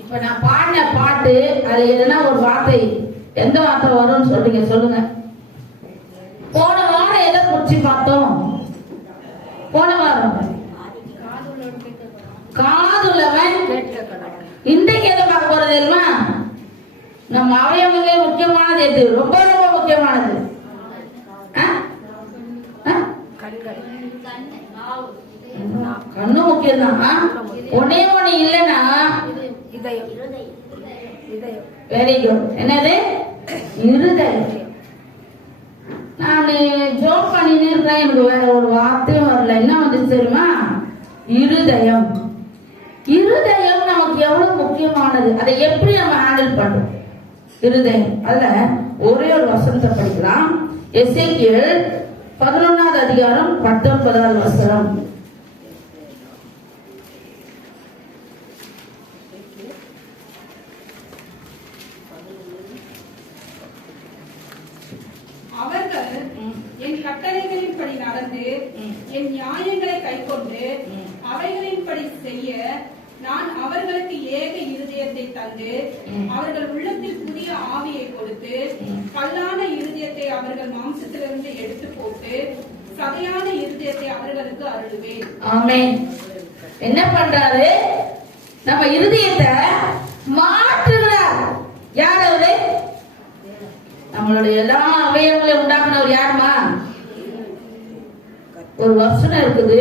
இப்ப நான் பாடின பாட்டு அது எதுனா ஒரு வார்த்தை, எந்த வார்த்தை வரும்னு சொல்றீங்க சொல்லுங்க. போன வாரம் எதை குறிச்சு பார்த்தோம்? போன வாரம் காதுள்ளவன். இன்றைக்கு எதை பார்க்க போறது தெரியுமா? நம்ம அவயவங்களே முக்கியமானது எது? ரொம்ப ரொம்ப முக்கியமானது கண்ணு முக்கியம் தான். ஒன்னே ஒண்ணு இல்லைன்னா வெரி குட். என்னது? இருதயம். நான் ஜோக் பண்ணினே இருக்கேன், எனக்கு வேற ஒரு வார்த்தையும் வரல. என்ன வந்து தெரியுமா? இருதயம். இருதயம் நமக்கு எவ்வளவு முக்கியமானது, அதை எப்படி நம்ம ஹேண்டில் பண்றோம்? இருதயம். அதுல ஒரே ஒரு வசனத்தை படிக்கலாம். எசேக்கியேல் 11வது அதிகாரம் 19வது வசனம். அவர்கள் என் கட்டளைகளின்படி நடந்து என் நியாயங்களை கைக்கொண்டு அவைகளின்படி செய்ய நான் அவர்களுக்கு ஏக இருதயத்தை தந்து அவர்கள் உள்ளத்தில் புதிய ஆவியை கொடுத்து கல்லான இருதயத்தை அவர்கள் மாம்சத்திலிருந்து எடுத்து போட்டு சதையான இருதயத்தை அவர்களுக்கு அருளுவேன். ஆமென். என்ன பண்றாரு? நம்ம இருதயத்தை மாற்றுகிறார். யார் அவரு? நம்மளுடைய எல்லா அவயவங்களையும் உண்டாக்குனவர் யாருமா? ஒரு வசனம் இருக்குது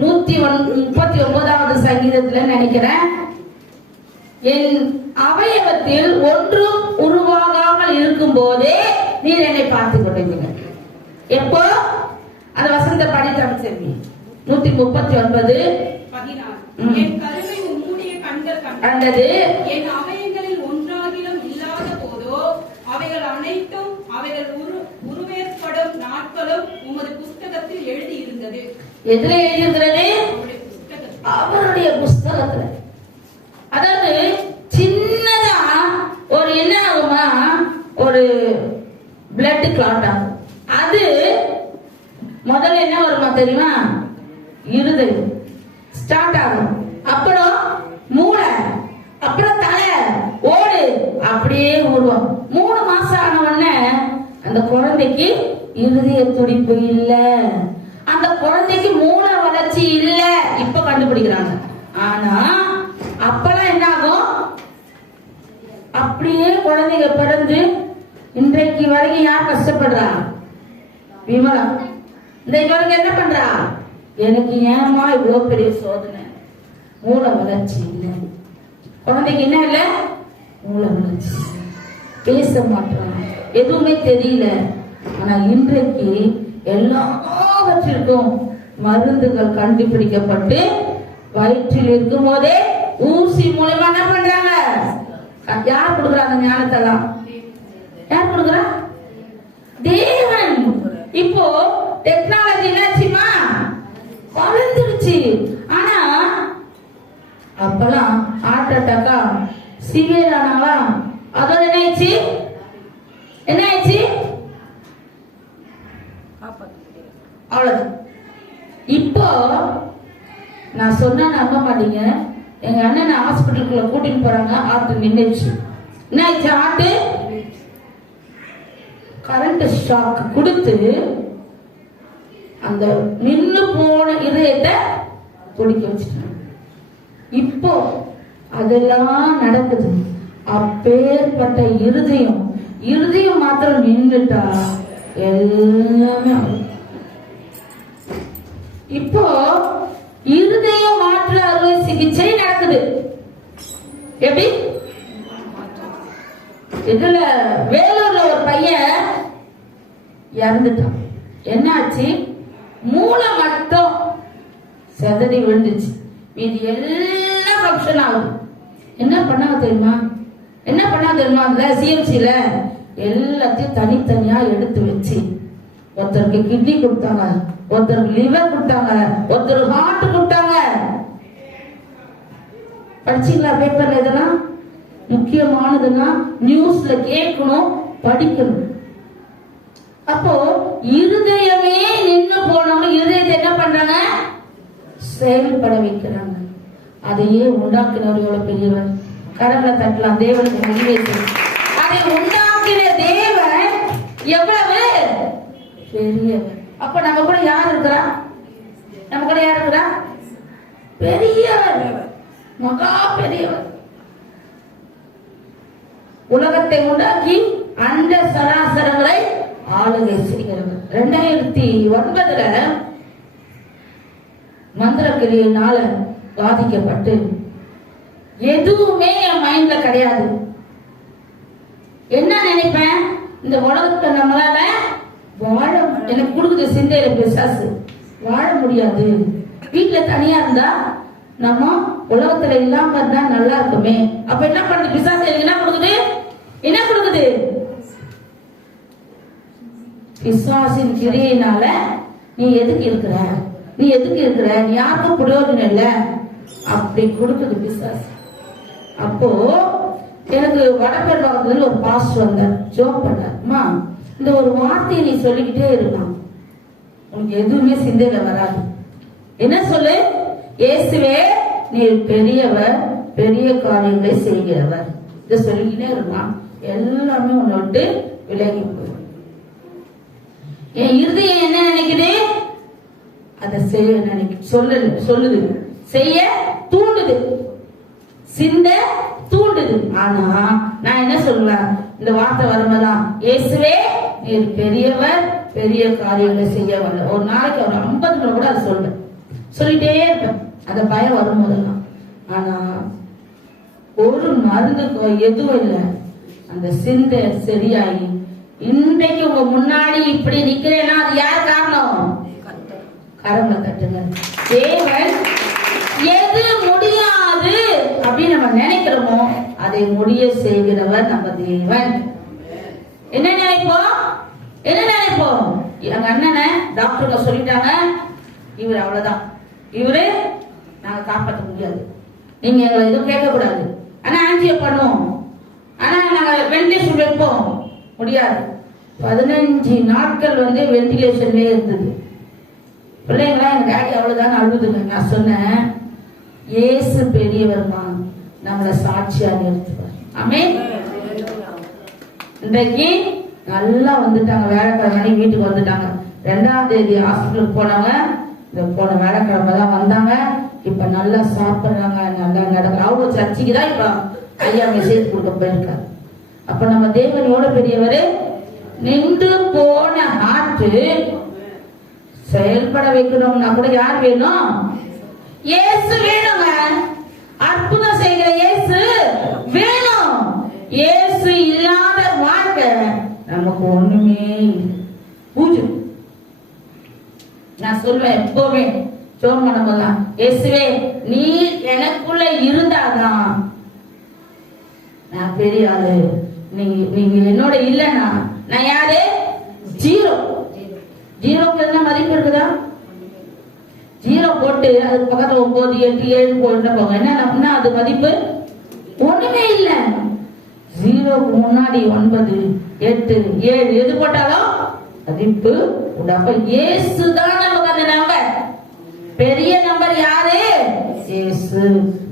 139வது சங்கீதத்துல நினைக்கிறேன். என் அவயவத்தில் ஒன்றும் உருவாகாமல் இருக்கும் போதே நீர் என்னை பார்த்து கொண்டிருந்தீங்க. எப்போ? அந்த வசனத்தை படித்து அமைச்சிருக்கீங்க. 139 என் கருவை உம்முடைய கண்கள் கண்டது, என் அவயங்களில் ஒன்றாகிலும் இல்லாத போதோ அவைகள் அனைத்தும் அவைகள் உருவேற்படும் நாட்களும் உமது புஸ்தகத்தில் எழுதி இருந்தது. எதுல எழுதியிருக்கிறது? அவருடைய புஸ்தகத்துல. அதாவது சின்னதா ஒரு என்ன ஆகுமா, ஒரு பிளட் கிளாட் ஆகும். அது முதல்ல என்ன வருமா தெரியுமா? இருதயம் ஸ்டார்ட் ஆகும். அப்புறம் மூளை, அப்புறம் தலை, ஓடு, அப்படியே உருவம். 3 மாசம் ஆன உடனே அந்த குழந்தைக்கு இருதய துடிப்பு இல்ல, அந்த குழந்தைக்கு மூளை வளர்ச்சி இல்ல. இப்ப கண்டுபிடிக்கிறாங்க. ஆனா அப்பெல்லாம் என்ன ஆகும்? அப்படியே குழந்தைங்க பிறந்து இன்றைக்கு வரைக்கும் யார் கஷ்டப்படுறா? விமலா. இந்த இவருக்கு என்ன பண்றா? எனக்கு ஏமா இவ்வளவு பெரிய சோதனை? மூளை வளர்ச்சி இல்லை. குழந்தைக்கு என்ன இல்ல? மூளை வளர்ச்சி. பேச மாட்டான், எதுவுமே தெரியல. ஆனா இன்றைக்கு எல்லாவற்றிற்கும் மருந்துகள் கண்டுபிடிக்கப்பட்டு வயிற்றில் இருக்கும் போதே ஊசி மூலமா என்ன பண்றாங்க? யார் கொடுக்குறாங்க ஞானத்தெல்லாம்? யார் கொடுக்குறா? தேவன். இப்போ டெக்னாலஜி என்னாச்சுமா? வளர்ந்துருச்சு. ஆனா அப்பெல்லாம் ஹார்ட் அட்டாக்கா சிவியர் ஆனாங்களா? அதோட என்ன ஆயிடுச்சு? என்ன ஆயிடுச்சு? அவ்வளவுதான். இப்போ நான் சொன்னா நம்ப மாட்டீங்க, எங்க அண்ணன் ஹாஸ்பிட்டலுக்குள்ள கூட்டிட்டு போறாங்க. ஹார்ட் நின்னுச்சு. என்ன ஆயிடுச்சு? ஹார்ட் கரண்ட் ஷாக் கொடுத்து அந்த நின்னு போன இதயத்தை துடிக்க வச்சுட்டாங்க. இப்போ அதெல்லாம் நடக்குது. அப்பேற்பட்ட இருதயம், இருதயம் மாத்திரம் நின்றுட்டா எல்லாமே. இப்போ இருதய மாற்று அறுவை சிகிச்சை நடக்குது. எப்படி? இதுல வேலூர்ல ஒரு பையன் இறந்துட்டான். என்னாச்சு? மூளை மட்டும் செதறி விழுந்துச்சு, மீதி எல்லாம் ஃபங்க்ஷன் ஆகுது. என்ன பண்ணாங்க தெரியுமா? என்ன பண்ணாங்க தெரியுமா? அந்த சிஎம்சில எல்லாத்தையும் தனித்தனியா எடுத்து வச்சு ஒருத்தருக்கு கிட்னி கொடுத்தாங்க, ஒருத்தருக்கு லிவர் கொடுத்தாங்க, ஒருத்தருக்கு ஹார்ட் கொடுத்தாங்க. படிச்சீங்களா பேப்பர்ல? இதெல்லாம் முக்கியமானதுன்னா நியூஸ்ல கேட்கணும், படிக்கணும். அப்போ இருதயமே நின்று போனவங்க இருதயத்தை என்ன பண்றாங்க? செயல்பட வைக்கிறாங்க. அதையே உண்டாக்கினவர் எவ்வளவு பெரியவர். கரங்களை தட்டலாம். தேவனுக்கு மகிமை செய்யும். அதை உண்டாக்கின தேவன் எவ்வளவு பெரியவர். அப்ப நம்ம கூட யார் இருக்கிறா? நம்ம கூட யார் இருக்கிறா? பெரியவர், மகா பெரியவர். உலகத்தை உண்டாக்கி அந்த சராசரங்களை ஆளுகை செய்கிறவர். 2009 மந்திரக்கிரியினால பாதிக்கப்பட்டு எதுவுமே என் மைண்ட்ல கிடையாது. என்ன நினைப்பேன், இந்த உலகத்தை நம்மளால வாழ, எனக்கு கொடுக்குது சிந்தையில பிசாசு, வாழ முடியாது. வீட்டுல தனியா இருந்தா நம்ம உலகத்துல இல்லாம இருந்தா நல்லா இருக்குமே. அப்ப என்ன பண்ணுது பிசாசு? என்ன கொடுக்குது? என்ன கொடுக்குது? பிசாசின் கிரியினால நீ எதுக்கு இருக்கிற, நீ எதுக்கு இருக்கிற, நீ யாருக்கும் பிரயோஜனம் இல்ல, அப்படி கொடுக்குது பிசாசு. அப்போ எனக்கு வடபெருவாக்கத்துல ஒரு பாஸ்டர் வந்தார், ஜோக் பண்ணார். அம்மா, இந்த ஒரு வார்த்தையை நீ சொல்லிக்கிட்டே இருக்கலாம், உனக்கு எதுவுமே சிந்தையில வராது. என்ன சொல்லு? இயேசுவே நீர் பெரியவர், பெரிய காரியங்களை செய்கிறவர். இதை சொல்லிக்கிட்டே இருக்கலாம், எல்லாமே உன்னை விட்டு விலகி போயிடும். என் இருதயம் என்ன நினைக்குது? அதை செய்ய சொல்லுது, செய்ய தூண்டுது, சிந்த தூண்டுது. ஆனா நான் என்ன சொல்லுவேன், இந்த வார்த்தை வரும்போதுதான், இயேசுவே நீர் பெரியவர், பெரிய காரியங்களை செய்ய வரல. ஒரு நாளைக்கு ஒரு 50 முறை கூட அதை சொல்றேன், சொல்லிட்டே இருப்பேன், அந்த பயம் வரும்போதுதான். ஆனா ஒரு மருந்து எதுவும் இல்லை, அந்த சிந்தை சரியாகி இன்றைக்கு உங்க முன்னாடி இப்படி நிக்கிறேன்னா அது யார் காரணம்? கரங்களை தட்டுங்க. தேவன் எது முடியாது அப்படின்னு நம்ம நினைக்கிறோமோ அதை முடிய செய்கிறவர் நம்ம தேவன். என்ன நினைப்போம்? என்ன நினைப்போம்? எங்க அண்ணனை டாக்டர் சொல்லிட்டாங்க, இவர் அவ்வளவுதான், இவரு நாங்க காப்பாற்ற முடியாது, நீங்க எங்களை எதுவும் கேட்க கூடாது, ஆனா ஆன்ஜியோ பண்ணுவோம், ஆனா நாங்க வெண்டிலேஷன் வைப்போம், முடியாது. 15 நாட்கள் வெண்டிலேஷன்லயே இருந்தது. பிள்ளைங்களா எங்க டாடி அவ்வளவுதான் அழுதுங்க. நான் சொன்னேன், இயேசு பெரியவர்மா, நம்மளை சாட்சியா நிறுத்துவார். ஆமென். இன்றைக்கு நல்லா வந்துட்டாங்க, வேலைக்கிழமை வீட்டுக்கு வந்துட்டாங்க. 2ஆம் தேதி ஹாஸ்பிட்டலுக்கு போனாங்க, இந்த போன வேலைக்கிழமை தான் வந்தாங்க. இப்ப நல்லா சாப்பிடுறாங்க, நல்லா நடக்க. அவங்க சர்ச்சைக்கு தான் இப்ப ஐயா மெசேஜ் கொடுக்க போயிருக்காரு. அப்ப நம்ம தேவன் எவ்வளவு பெரியவரு. நின்று போன ஆற்று செயல்பட வைக்கணும்னா கூட யார் வேணும்? இயேசு வேணுங்க. அற்புதம் செய்கிற இயேசு வேணும். இயேசு இல்லாத வாழ்க்கை நமக்கு ஒண்ணுமே பூஜை. நான் சொல்வேன் எப்பவுமே, சோமனமெல்லாம், இயேசுவே நீ எனக்குள்ள இருந்தாதான் நான் பெரிய ஆளு. நீங்க என்னோட இல்லைன்னா நான் யாரு? ஜீரோ. ஜீரோக்கு என்ன மதிப்பு இருக்குதா? ஜீரோ போட்டு அது பக்கத்துல 9, 8, 7 போட்டு போங்க, என்ன அது மதிப்பு ஒண்ணுமே இல்லை. ஜீரோக்கு முன்னாடி 9, 8, 7 எது போட்டாலும் மதிப்பு உண்டு. அப்ப இயேசுதான் நமக்கு அந்த நம்பர். பெரிய நம்பர் யாரு? இயேசு.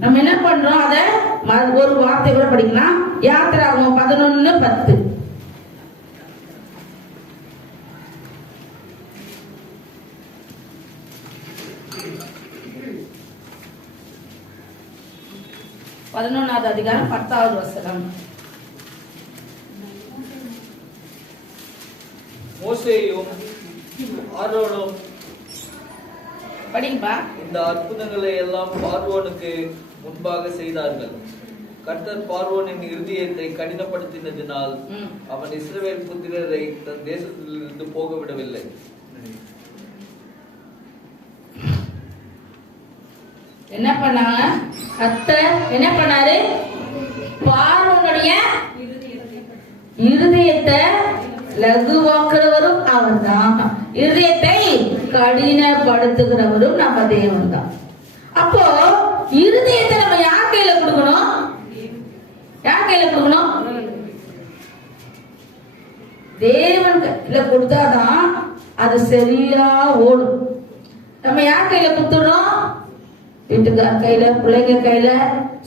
நம்ம என்ன பண்றோம்? அத ஒரு வார்த்தை கூட படிக்கலாம். யாத்திராகமம் 11:10. பதினொன்னாவது அதிகாரம் 10வது வசனம். மோசேயும் ஆரோனும் படிங்கப்பா. இந்த அற்புதங்களை எல்லாம் பார்வோனுக்கு முன்பாக செய்தார்கள். கர்த்தர் பார்வோனின் இருதயத்தை கடினப்படுத்தினதினால் அவன் இஸ்ரவேல் புத்திரரை தன் தேசத்திலிருந்து போக விடவில்லை. என்ன பண்ணாங்க? கர்த்தர் என்ன பண்ணாரு? பார்வோனுடைய இருதயத்தை லகுவாக்குறவரும் அவர் தான், இருதயத்தை கடினப்படுத்துகிறவரும் நம்ம தேவன் தான். அப்போ இருதயத்தை நம்ம யார் கையில கொடுக்கணும்? யார் கையில கொடுக்கணும்? தேவன் கையில கொடுத்தாதான் அது சரியா ஓடும். நம்ம யார் கையில கொடுத்துறோம்? வீட்டுக்கார கையில, பிள்ளைங்க கையில,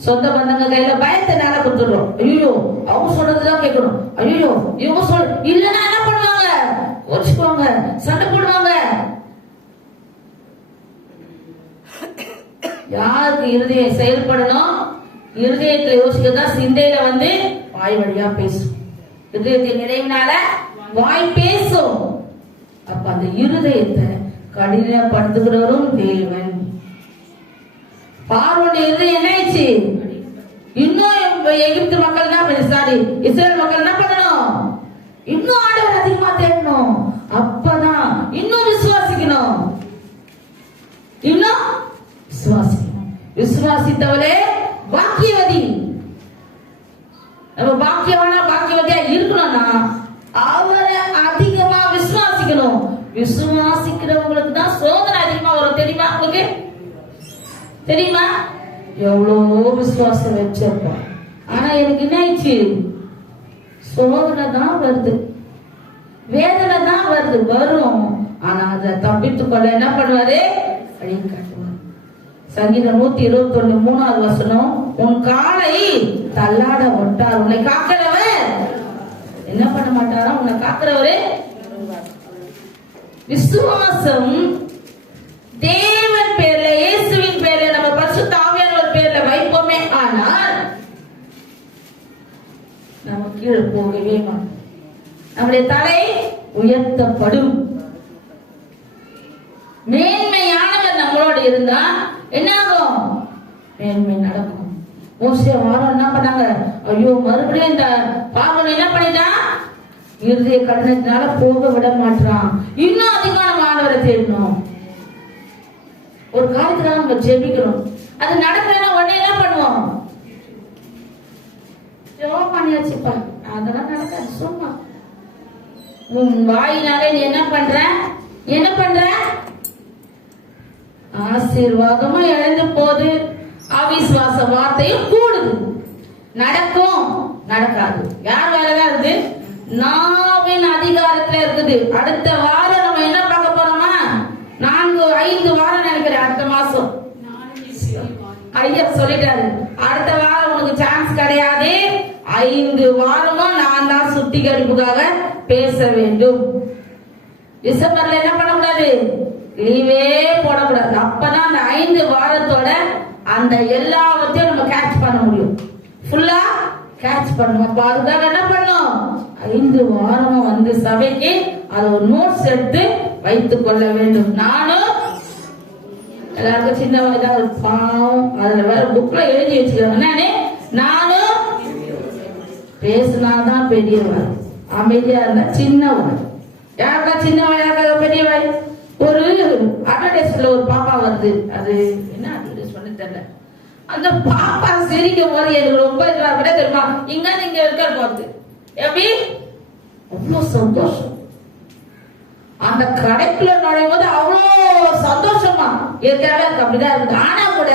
சொந்த பந்தங்க கையில பயத்தை நாள கொடுத்துடுறோம். ஐயோ அவங்க சொல்றதுதான் கேட்கணும், ஐயோ இவங்க இல்லைன்னா என்ன பண்ணுவாங்க, கோச்சுக்குவாங்க, சண்டை போடுவாங்க. யாருக்கு இருதயம் செயல்படணும், இருதயத்துல யோசிக்கதான் சிந்தையில வாய் வழியா பேசும். இருதயத்தின் நிறைவினால வாய் பேசும். அப்ப அந்த இருதயத்தை கடினப்படுத்துகிறவரும் தேவன். பார்வோனுடைய இருதயம் என்ன ஆயிடுச்சு? இன்னும் எகிப்து மக்கள் இஸ்ரேல் மக்கள் என்ன பண்ணணும்? இன்னும் ஆண்டவர் அதிகமா தேடணும். அப்பதான் இன்னும் விசுவாசிக்கணும், இன்னும் விசுவாசிக்கணும். விசுவாசித்தவரே பாக்கியவதி. நம்ம பாக்கியவதியா இருக்கணும்னா அவரை அதிகமா விசுவாசிக்கணும். விசுவாசிக்கிறவங்களுக்கு தான் சோதனை அதிகமா வரும். தெரியுமா உங்களுக்கு? தெரியுமா? எவ்வளோ விசுவாசம் வச்சிருப்போம், ஆனா எனக்கு என்ன ஆயிடுச்சு? சோதனை தான் வருது, வேதனை தான் வருது. வரும், ஆனா அதை தப்பித்துக் கொள்ள என்ன பண்ணுவாரு? வழி காட்டுவார். சங்கீதம் 121 3வது வசனம், உன் காலை தள்ளாட ஒட்டார், உன்னை காக்கிறவர் என்ன பண்ண மாட்டாரா? உன்னை காக்கிறவரு. விசுவாசம் தேவன் பேர்ல, இயேசுவின் பேர்ல, நம்ம பரிசுத்த ஆவியானவர் பேர்ல வைப்போமே, ஆனால் நம்ம கீழே போகவே மாட்டோம். நம்முடைய தலை உயர்த்தப்படும். மேன்மையானவர் நம்மளோடு இருந்தா என்ன ஆகும்? மேன்மை நடக்கும். மோசே வாரம் என்ன பண்ணாங்க? ஐயோ மறுபடியும் இந்த பாவம் என்ன பண்ணிட்டான்? இருதய கடினத்தினால போக விட மாட்டான். இன்னும் அதிகமான மாணவரை தேடணும். ஒரு காரியத்துல நம்ம ஜெபிக்கணும், அது நடக்கலன்னா உடனே என்ன பண்ணுவோம்? ஜெபம் பண்ணியாச்சுப்பா, அதெல்லாம் நடக்காது. சும்மா உன் வாயினாலே நீ என்ன பண்ற? ஆசீர்வாதமும் இழந்து போது, அவிசுவாச வார்த்தையும் கூடுது. நடக்கும் நடக்காது யார் வேலைதான் இருக்கு? நாவின் அதிகாரத்துல இருக்குது. அடுத்த வாரம் நம்ம என்ன பார்க்க போறோமா? 4-5 வாரம் நினைக்கிறேன். அடுத்த மாசம் ஐயா சொல்லிட்டாரு, அடுத்த வாரம் உனக்கு சான்ஸ் கிடையாது. 5 வாரமும் நான் தான் சுத்திகரிப்புக்காக பேச வேண்டும். டிசம்பர்ல என்ன பண்ணக்கூடாது? லீவே போடக்கூடாது. அப்பதான் அந்த 5 வாரத்தோட அந்த எல்லாவற்றையும் நம்ம கேட்ச் பண்ண முடியும், ஃபுல்லா கேட்ச் பண்ணுவோம். அப்ப அதுக்காக என்ன பண்ணும்? 5 வாரமும் சபைக்கு அதை ஒரு நோட்ஸ் எடுத்து வைத்துக் கொள்ள வேண்டும். நானும் எல்லாருக்கும் சின்ன ஏதாவது பாவம் அதுல வேற புக்ல எழுதி வச்சுக்கிறாங்க. நானும் பேசினாதான் பெரியவன், அமைதியா இருந்தா சின்னவன். யாருக்கா சின்னவன், யாருக்காக பெரியவன்? ஒரு அட்வர்டைஸ்மெண்ட்ல ஒரு பாப்பா வருது, அது என்ன அட்வர்டைஸ்மெண்ட் தெரியல. அந்த பாப்பா சிரிக்கும் போது எனக்கு ரொம்ப இதுவா கூட தெரியுமா? இங்க இருக்க போகுது எப்படி அவ்வளவு சந்தோஷம். அந்த கடைக்குள்ள நுழையும் போது அவ்வளோ சந்தோஷமா ஏற்கனவே அப்படிதான் இருக்குது. ஆனா கூட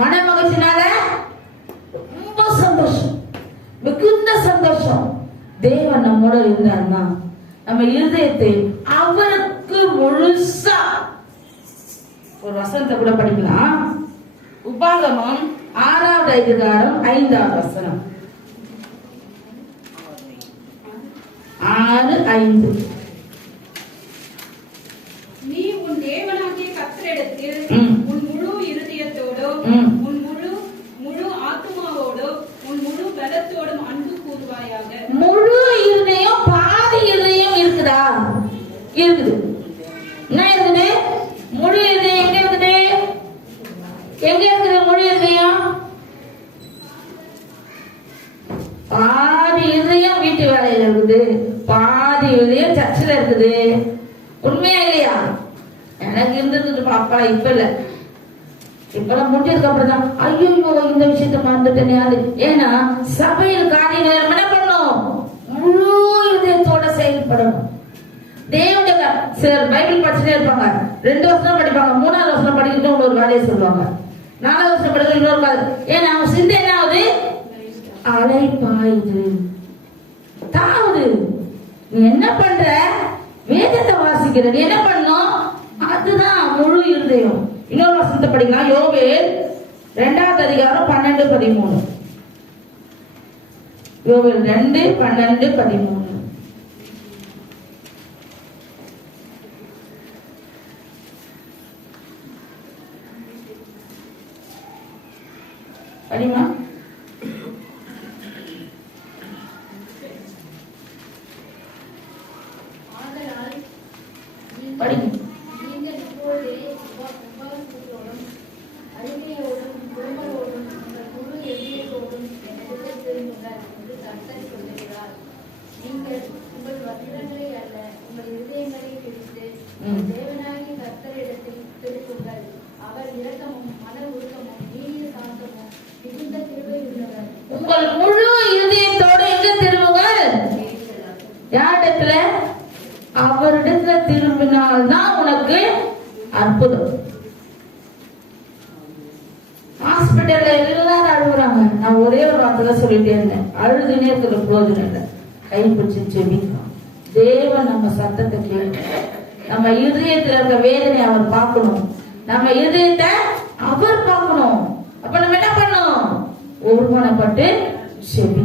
மன மகிழ்ச்சினால ரொம்ப சந்தோஷம், மிகுந்த சந்தோஷம். தேவன் நம்மோட இருந்தாருன்னா நம்ம இருதயத்தை அவருக்கு முழுசா. ஒரு வசனத்தை கூட படிக்கலாம். உபாகமம் 6வது அதிகாரம் 5வது வசனம். 6:5. நீ உன் தேவனாகிய கர்த்தரிடத்தில் உன் முழு இருதயத்தோடும் உன் முழு ஆத்துமாவோடும் உன் முழு பலத்தோடும் அன்பு கூறுவாயாக. முழு இருதயம், பாதி இருதயம் இருக்குதா? இருக்குது. என்ன இருக்குது? முழு இருதயம் எங்க இருக்குது? முழு இருதயம்? பாதி இருதயம் வீட்டு வேலையில இருக்குது, பாதி இதயம் சர்ச்சில் இருக்குது. உண்மையா இல்லையா? எனக்கு இருந்தது பாப்பா, இப்ப இல்ல. இப்பெல்லாம் முடிஞ்சதுக்கு அப்புறம் தான் ஐயோ இந்த விஷயத்த மறந்துட்டேன். ஏன்னா சபையில் காரியங்கள் என்ன பண்ணணும்? முழு இதயத்தோட செயல்படணும். தேவனுடைய சிலர் பைபிள் படிச்சுட்டே இருப்பாங்க, 2 வருஷம் படிப்பாங்க, 3வது வருஷம் படிக்கிறது ஒரு வேலையை சொல்லுவாங்க, 4வது வருஷம் படிக்கிறது இன்னொரு வேலை. ஏன்னா அவன் சிந்தை என்ன ஆகுது? அலைப்பாயுது, தாவுது. நீ என்ன பண்ற? வேதத்தை வாசிக்கிற. நீ என்ன பண்ணும்? அதுதான் முழு இருதயம். இன்னொரு வசனத்தை படிக்கலாம். யோவேல் 2வது அதிகாரம் 12-13. யோவேல் 2:12-13. படிமா. படிங்க. நீங்கள் இப்பொழுதே உபவாசத்தோடும் அழுகையோடும் குறும்பலோடும் உங்கள் முழு எதிரியத்தோடும் என்னிடத்தில் திரும்புங்கள் என்று கர்த்தர் சொல்லுகிறார். நீங்கள் உங்கள் வஸ்திரங்களை அல்ல, உங்கள் இருதயங்களை பிரித்து தேவனாகிய கர்த்தரிடத்தில் திரும்புங்கள். அவர் இரக்கமும் மன உருக்கமும் நீடிய சாந்தமும் மிகுந்த கிருபை உள்ளவர். உங்கள் முழு இதயத்தோடு எங்க திரும்புங்கள்? யாரிடத்துல? அவரிடத்துல திரும்பினால்தான் உனக்கு அற்புதம். ஹாஸ்பிட்டல்ல எல்லாரும் அழுகுறாங்க. நான் ஒரே ஒரு வார்த்தை சொல்லிட்டே இருந்தேன், அழுதுனே இருக்கிற பிரயோஜனம் இல்லை. கைப்பிடிச்சு ஜெபிக்கணும். தேவன் நம்ம சத்தத்தை கேட்கணும். நம்ம இதயத்துல இருக்க வேதனை அவர் பார்க்கணும். நம்ம இதயத்தை அவர் பார்க்கணும். அப்ப நம்ம என்ன பண்ணணும்? ஒருமனப்பட்டு செபி.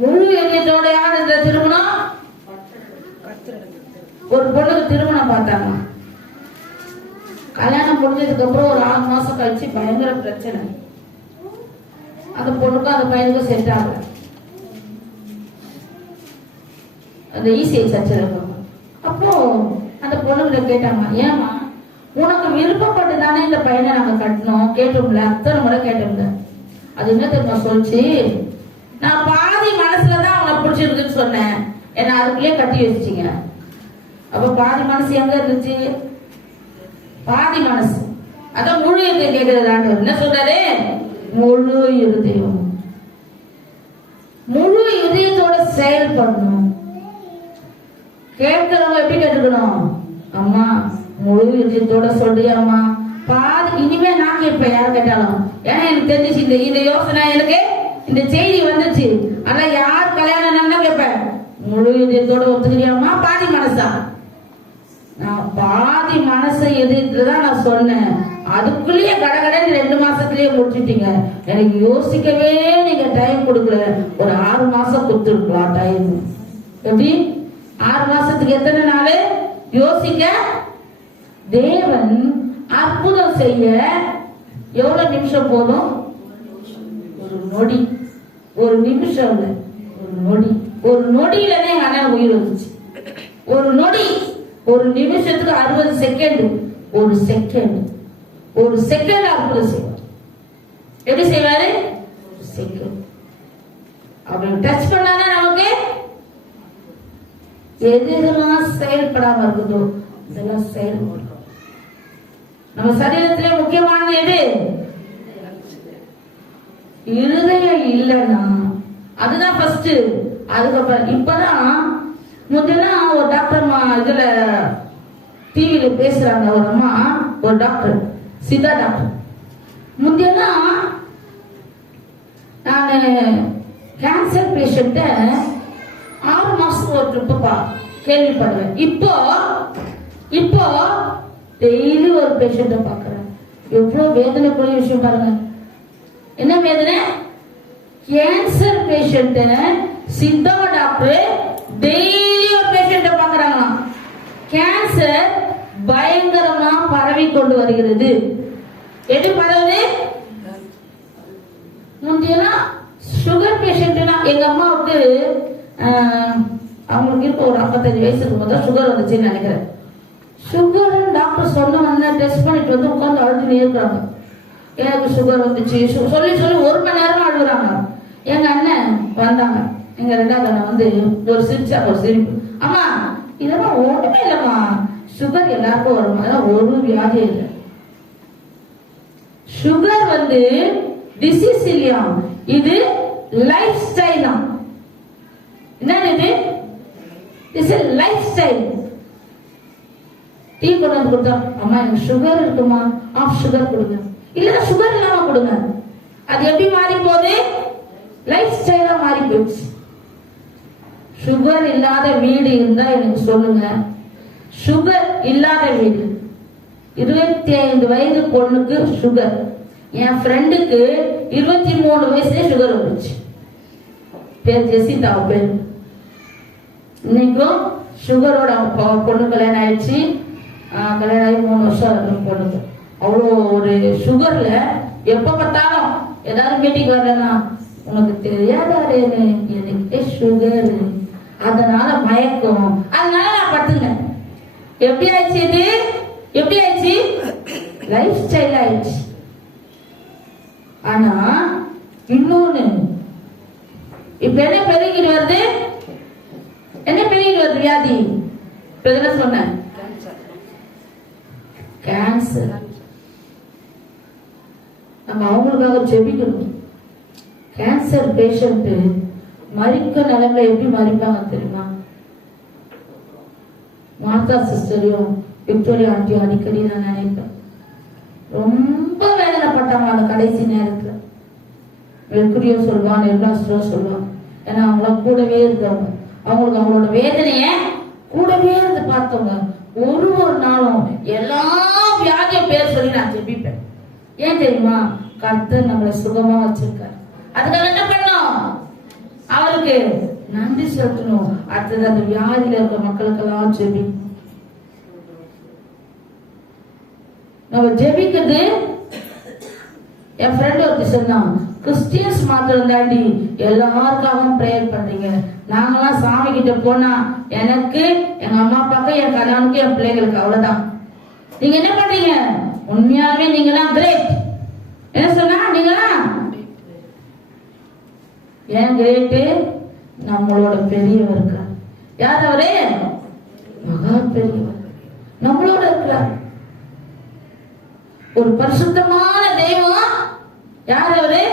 முழு இதயத்தோட யார் இந்த திருமணம்? ஒரு பொண்ணுக்கு திருமணம் பார்த்தாங்க. கல்யாணம் முடிஞ்சதுக்கு அப்புறம் ஒரு 6 மாசம் கழிச்சு பயங்கர பிரச்சனை. அந்த பொண்ணுக்கும் அந்த பையனுக்கும் செட் ஆகல. அந்த ஈசிஐ சர்ச்சை. அப்போ அந்த பொண்ணுகிட்ட கேட்டாங்க, ஏமா உனக்கு விருப்பப்பட்டு தானே இந்த பையனை நாங்க கட்டணும்? கேட்டோம்ல, அத்தனை முறை கேட்டோம்ல. அது என்ன தெரியுமா சொல்லிச்சு? நான் பாதி மனசுலதான் அவனை பிடிச்சிருக்குன்னு சொன்னேன், என்ன அதுக்குள்ளே கட்டி வச்சிட்டீங்க. அப்ப பாதி மனசு எங்க இருந்துச்சு? பாதி மனசு. அதான் முழு இருதயம் கேட்கிறது. என்ன சொல்றாரு? முழு இருதயம். முழு இதயத்தோட செயல்படணும். கேட்கிறவங்க எப்படி கேட்டுக்கணும்? அம்மா முழு இதயத்தோட சொல்றியாம்மா? பாதி இனிமே நான் கேட்பேன் யாரும் கேட்டாலும். ஏன்னா எனக்கு தெரிஞ்சிச்சு இந்த யோசனை, எனக்கு இந்த செய்தி வந்துச்சு. ஆனா யார் கல்யாணம் நல்லா கேட்பேன், முழு இதயத்தோட ஒத்துக்கிறியாமா பாதி மனசா? நான் பாதி மனசு இதயத்துலதான் நான் சொன்னேன். அதுக்குள்ளேயே கடகடன்னு 2 மாசத்துலயே முடிச்சிட்டீங்க. எனக்கு யோசிக்கவே நீங்க டைம் கொடுக்கல. ஒரு 6 மாசம் கொடுத்துருக்கலாம் டைம். எப்படி 6 மாசத்துக்கு எத்தனை நாள் யோசிக்க? தேவன் அற்புதம் செய்ய எவ்வளவு நிமிஷம் போதும்? ஒரு நொடி. ஒரு நிமிஷம் இல்ல, ஒரு நொடி. ஒரு நொடியிலதான் எங்க அண்ணன் உயிர் வந்துச்சு. ஒரு நொடி. ஒரு நிமிஷத்துக்கு 60 செகண்ட். ஒரு செகண்ட். ஒரு செகண்ட் அற்புதம் செய்வார். எப்படி செய்வாரு? ஒரு செகண்ட். அப்படி டச் பண்ணாதான் நமக்கு எதெல்லாம் செயல்படாம இருக்குதோ இதெல்லாம் செயல்படும். நம்ம சரீரத்திலே முக்கியமானது எது? இருதயம் இல்லைன்னா அதுதான் ஃபர்ஸ்ட். அதுக்கப்புறம் இப்பதான் முதல்ல ஒரு டாக்டர் இதுல டிவியில பேசுறாங்க. ஒரு அம்மா, ஒரு டாக்டர், சித்தா டாக்டர். முன்னெல்லாம் நான் கேன்சர் பேஷண்ட 6 மாசம் ஒரு ட்ரிப் கேள்விப்படுவேன். இப்போ டெய்லி ஒரு பேஷண்ட பாக்குறேன். எவ்வளவு வேதனைக்குரிய விஷயம் பாருங்க. என்ன வேதனை? Cancer patient Siddha doctor daily ஒரு பேஷண்ட பாக்குறாங்க. கேன்சர் பயங்கரமா பரவி கொண்டு வருகிறது. எப்படி பரவுது? முந்தியெல்லாம் சுகர் பேஷண்ட்னா எங்க அம்மாவுக்கு அவங்களுக்கு இருக்க ஒரு 55 வயசுக்கு முதல் சுகர் வந்துச்சுன்னு நினைக்கிறேன். சுகர் டாக்டர் சொன்ன உடனே டெஸ்ட் பண்ணிட்டு வந்து உட்காந்து அழுதுனே இருக்கிறாங்க. எனக்கு சுகர் வந்துச்சு சொல்லி 1 மணி நேரம் அழுகுறாங்க. எங்க அண்ணன் வந்தாங்க. எங்க 2வது அண்ணன் வந்து ஒரு சிரிச்சா ஒரு சிரிப்பு, அம்மா இதெல்லாம் ஒண்ணுமே இல்லம்மா, சுகர் எல்லாருக்கும் வரும், அதெல்லாம் ஒரு வியாதியும் இல்லை. சுகர் வந்து டிசீஸ் இல்லையா, இது லைஃப் ஸ்டைல் தான். என்னது? இது லைஃப் ஸ்டைல். டீ கொண்டு வந்து கொடுத்தா, அம்மா எனக்கு சுகர் இருக்குமா, ஆஃப் சுகர் கொடுங்க, இல்ல சுகர் இல்லாம கொடுங்க. அது எப்படி மாறி போகுது? லைஃப் ஸ்டைலா மாறி போயிடுச்சு. சுகர் இல்லாத வீடு இருந்தா எனக்கு சொல்லுங்க. சுகர் இல்லாத வீடு 25 வயது பொண்ணுக்கு சுகர். என் ஃப்ரெண்டுக்கு 23 வயசுல சுகர் வந்துச்சு. பேர் ஜெசிதா பேர். இன்னைக்கும் சுகரோட பொண்ணு கல்யாணம் ஆயிடுச்சு. கல்யாணம் ஆகி 3 வருஷம் இருக்கும் பொண்ணுக்கு. அவ்வளோ ஒரு சுகர்ல எப்ப பார்த்தாலும் ஏதாவது மீட்டிங் வரலன்னா உனக்கு தெரியாதாரு எனக்கு சுகர், அதனால மயக்கம், அதனால நான் படுத்துனேன். எப்படி ஆயிடுச்சு இது? எப்படி ஆயிடுச்சு? லைஃப் ஸ்டைல் ஆயிடுச்சு. ஆனா இன்னொன்னு இப்ப என்ன பெருகிட்டு வருது? என்ன பெருகிட்டு வருது வியாதி? சொன்ன கேன்சர். நம்ம அவங்களுக்காக ஜெபிக்கணும். கேன்சர் பேஷண்ட் மரிக்க நிலைமை எப்படி மறிப்பாங்க தெரியுமா? மாதா சிஸ்டரையும் விக்டோரியா ஆண்டியும் அடிக்கடி நான் நினைப்பேன். ரொம்ப வேதனைப்பட்டாங்க அந்த கடைசி நேரத்துல. வெல்குரியோ சொல்லுவான், நிர்மலாஸ்டரோ சொல்லுவான். ஏன்னா அவங்களாம் கூடவே இருந்தவங்க. அவங்களுக்கு அவங்களோட வேதனைய கூடவே இருந்து பார்த்தவங்க. ஒரு நாளும் எல்லா வியாதியும் பேர் சொல்லி நான் ஜெபிப்பேன். ஏன் தெரியுமா? கர்த்தர் நம்மளை சுகமா வச்சிருக்காரு. அதுக்காக என்ன பண்ணோம்? அவருக்கு நன்றி செலுத்தணும். அடுத்தது அந்த வியாதியில இருக்க மக்களுக்கெல்லாம் ஜெபிக்கணும். நம்ம ஜெபிக்கிறது. என் ஃப்ரெண்ட் ஒருத்தி சொன்னான், கிறிஸ்டியன்ஸ் மாத்திரம் தாண்டி எல்லாருக்காகவும் பிரேயர் பண்றீங்க. நாங்கெல்லாம் சாமி கிட்ட போனா எனக்கு, எங்க அம்மா அப்பாக்கு, என் கணவனுக்கு, என் பிள்ளைகளுக்கு, அவ்வளவுதான். நீங்க என்ன பண்றீங்க? உண்மையாவே நீங்களாம் கிரேட். என்ன சொன்னா? நீங்களாம் ஏன் கிரேட்டு? நம்மளோட பெரியவர் இருக்கார். யார் அவரே? மகா பெரியவர் நம்மளோட இருக்கிறார். ஒரு பரிசுத்தமான தெய்வம். யார் அவரு?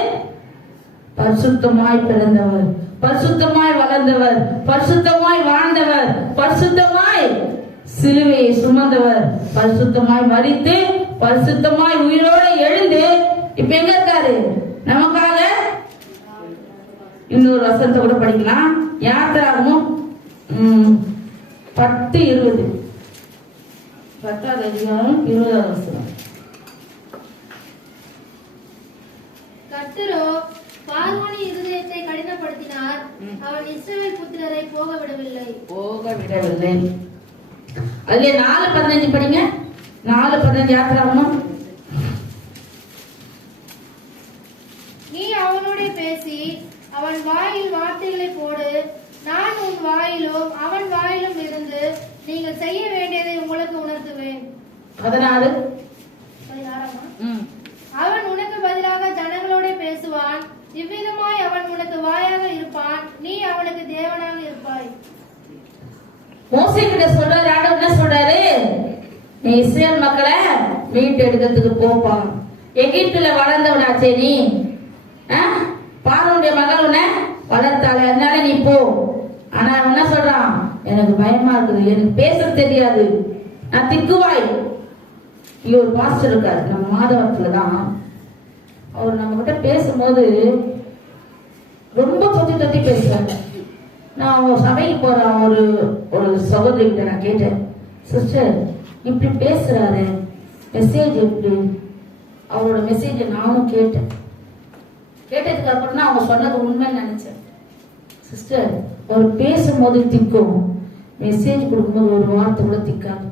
பரிசுத்தமாய் பிறந்தவர், பரிசுத்தமாய் வளர்ந்தவர், பரிசுத்தமாய் வாழ்ந்தவர், பரிசுத்தமாய் சிலுவையை சுமந்தவர், பரிசுத்தமாய் மரித்து பரிசுத்தமாய் உயிரோட எழுந்து இப்ப எங்க இருக்காரு? நமக்காக. இன்னொரு வசனத்தை கூட படிக்கலாம். யாத்திராகமும் 10:20 10வது அதிகாரம் 20வது வசனம். கர்த்தரோ பார்வோனின் இருதயத்தை கடினப்படுத்தினார், அவன் இஸ்ரவேல் புத்திரரை போக விடவில்லை. அதுல 4:15 படிங்க. 4:15 யாத்திராகமும். நீ அவனோட பேசி அவன் வாயில் வார்த்தைகளை போடு, நான் உன் வாயிலும் அவன் வாயிலும் இருந்து நீங்கள் செய்ய வேண்டியதை உங்களுக்கு உணர்த்துவேன். 16. அவன் உனக்கு பதிலாக ஜனங்களோட பேசுவான், இவ்விதமாய் அவன் உனக்கு வாயாக இருப்பான், நீ அவனுக்கு தேவனாக இருப்பாய். மோசே கிட்ட சொல்றாரு, ஆண்டவர் என்ன சொல்றாரு? நீ இஸ்ரேல் மக்களை மீட்டு எடுக்கிறதுக்கு போப்பா. எகிப்துல வளர்ந்தவனாச்சே நீ, பார்வோனுடைய மகள் உன்னை வளர்த்தால, அதனால நீ போ. ஆனா அவன் என்ன சொல்றான்? எனக்கு பயமா இருக்குது, எனக்கு பேச தெரியாது, நான் திக்குவாய். இங்க ஒரு பாஸ்டர் இருக்காரு நம்ம மாதவத்துலதான். அவர் நம்ம கிட்ட பேசும்போது ரொம்ப தொத்தி பேசுறாங்க. நான் அவங்க சபைக்கு போற ஒரு சகோதரி கிட்ட நான் கேட்டேன், சிஸ்டர் இப்படி பேசுறாரு, மெசேஜ் எப்படி? அவரோட மெசேஜ் நானும் கேட்டேன். கேட்டதுக்கு அப்புறம் தான் அவங்க சொன்னது உண்மைன்னு நினைச்சேன். சிஸ்டர், அவர் பேசும்போது திக்கும், மெசேஜ் கொடுக்கும்போது ஒரு வார்த்தை கூட திக்காது.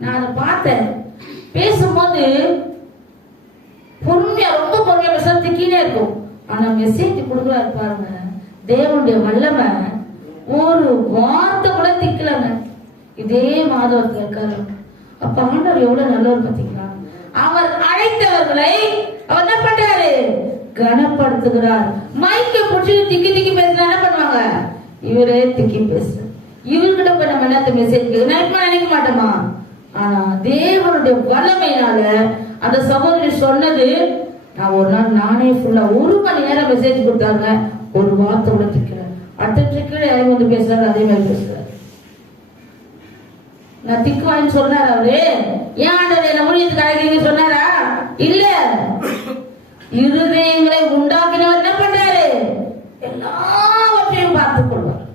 நான் அதை பார்த்தேன். பேசும்போது பொறுமையா, ரொம்ப பொறுமையா பேச திக்கினே இருக்கும். ஆனா மெசேஜ் கொடுக்குறாரு பாருங்க, தேவனுடைய வல்லமை, ஒரு வார்த்தை கூட திக்கலங்க. இதே மாதவத்தில் இருக்காரு. அப்ப ஆண்டவர் எவ்வளவு நல்லவர் பார்த்தீங்களா? அவர் அழைத்தவர்களை அவர் என்ன பண்றாரு? கனப்படுத்துகிறார். மைக்க புடிச்சு திக்கி பேசினா என்ன பண்ணுவாங்க? இவரே திக்கி பேசு. இவர்கிட்ட போய் நம்ம என்ன மெசேஜ் நினைக்க மாட்டோமா? ஆனா தேவனுடைய வல்லமையினால அந்த சகோதரி சொன்னது, நான் ஒரு நாள் நானே ஃபுல்லா 1 மணி நேரம் மெசேஜ் கொடுத்தாங்க, ஒரு வார்த்தை கூட திக்கிறேன். அடுத்த கீழே யாரும் வந்து பேசுறாரு, அதே மாதிரி பேசுறாரு. நான் திக்குவாயின்னு சொன்னார் அவரு. ஏன் ஆண்டவர் என்ன ஊழியத்துக்கு அழைக்கிறீங்க சொன்னாரா? இல்ல, இருதயங்களை உண்டாக்கினவர் என்ன பண்றாரு? எல்லாவற்றையும் பார்த்துக் கொள்வார்.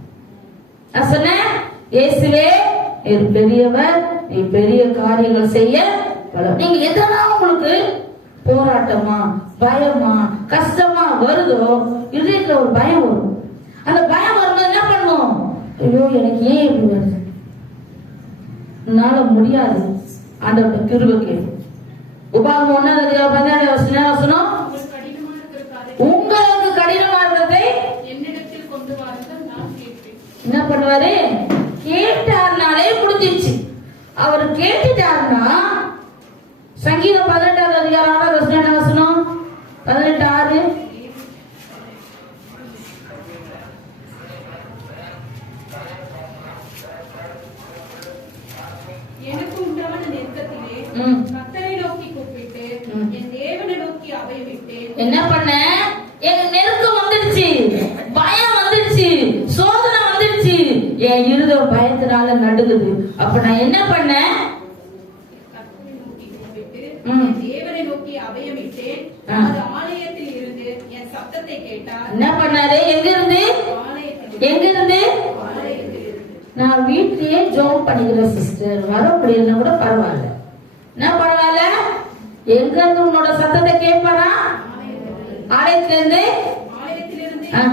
நான் சொன்னேன், இயேசுவே நீர் பெரியவர், நீ பெரிய காரியங்கள் செய்ய பலம். நீங்க எதெல்லாம் உங்களுக்கு போராட்டமா பயமா கஷ்டமா வருதோ இதயத்துல ஒரு பயம் வரும். அந்த பயம் வரும்போது என்ன பண்ணும்? ஐயோ எனக்கு ஏன் இப்படி வருது, என்னால முடியாது. ஆண்டவர்கிட்ட கிருபை கேளு. உபாகமம் 1:17 உங்களுக்கு கடினமா இருக்கிறதை என்னிடத்தில் கொண்டு வாருங்கள், நான் கேட்பேன். என்ன பண்ணுவாரு? கேட்டாருனாலே முடிஞ்சிச்சு. அவர் கேட்டுட்டாருன்னா சங்கீதம் 18:6 18:6 எனக்கு உண்டான நெருக்கத்திலே கர்த்தரை நோக்கி கூப்பிட்டு என் தேவனை நோக்கி அபயமிட்டேன். என்ன பண்ண? என் நெருக்கம் வந்துடுச்சு, பயம் வந்துடுச்சு, சோதனை வந்துடுச்சு, என் இருதயம் பயத்தினால நடுங்குது. அப்ப நான் என்ன பண்ணேன்? கர்த்தரை நோக்கி கூப்பிட்டு என் தேவனை நோக்கி அபயமிட்டேன். அவர் ஆலயத்தில் இருந்து என் சத்தத்தை கேட்டார். என்ன பண்ணாரு? எங்க இருந்து? எங்க இருந்து? நான் வீட்லயே ஜோம் பண்ணிக்கிறேன் சிஸ்டர், வர முடியலன்னா கூட பரவாயில்ல. என்ன பரவாயில்ல? எங்க இருந்து உன்னோட சத்தத்தை கேட்பாரா? ஆலயத்திலிருந்து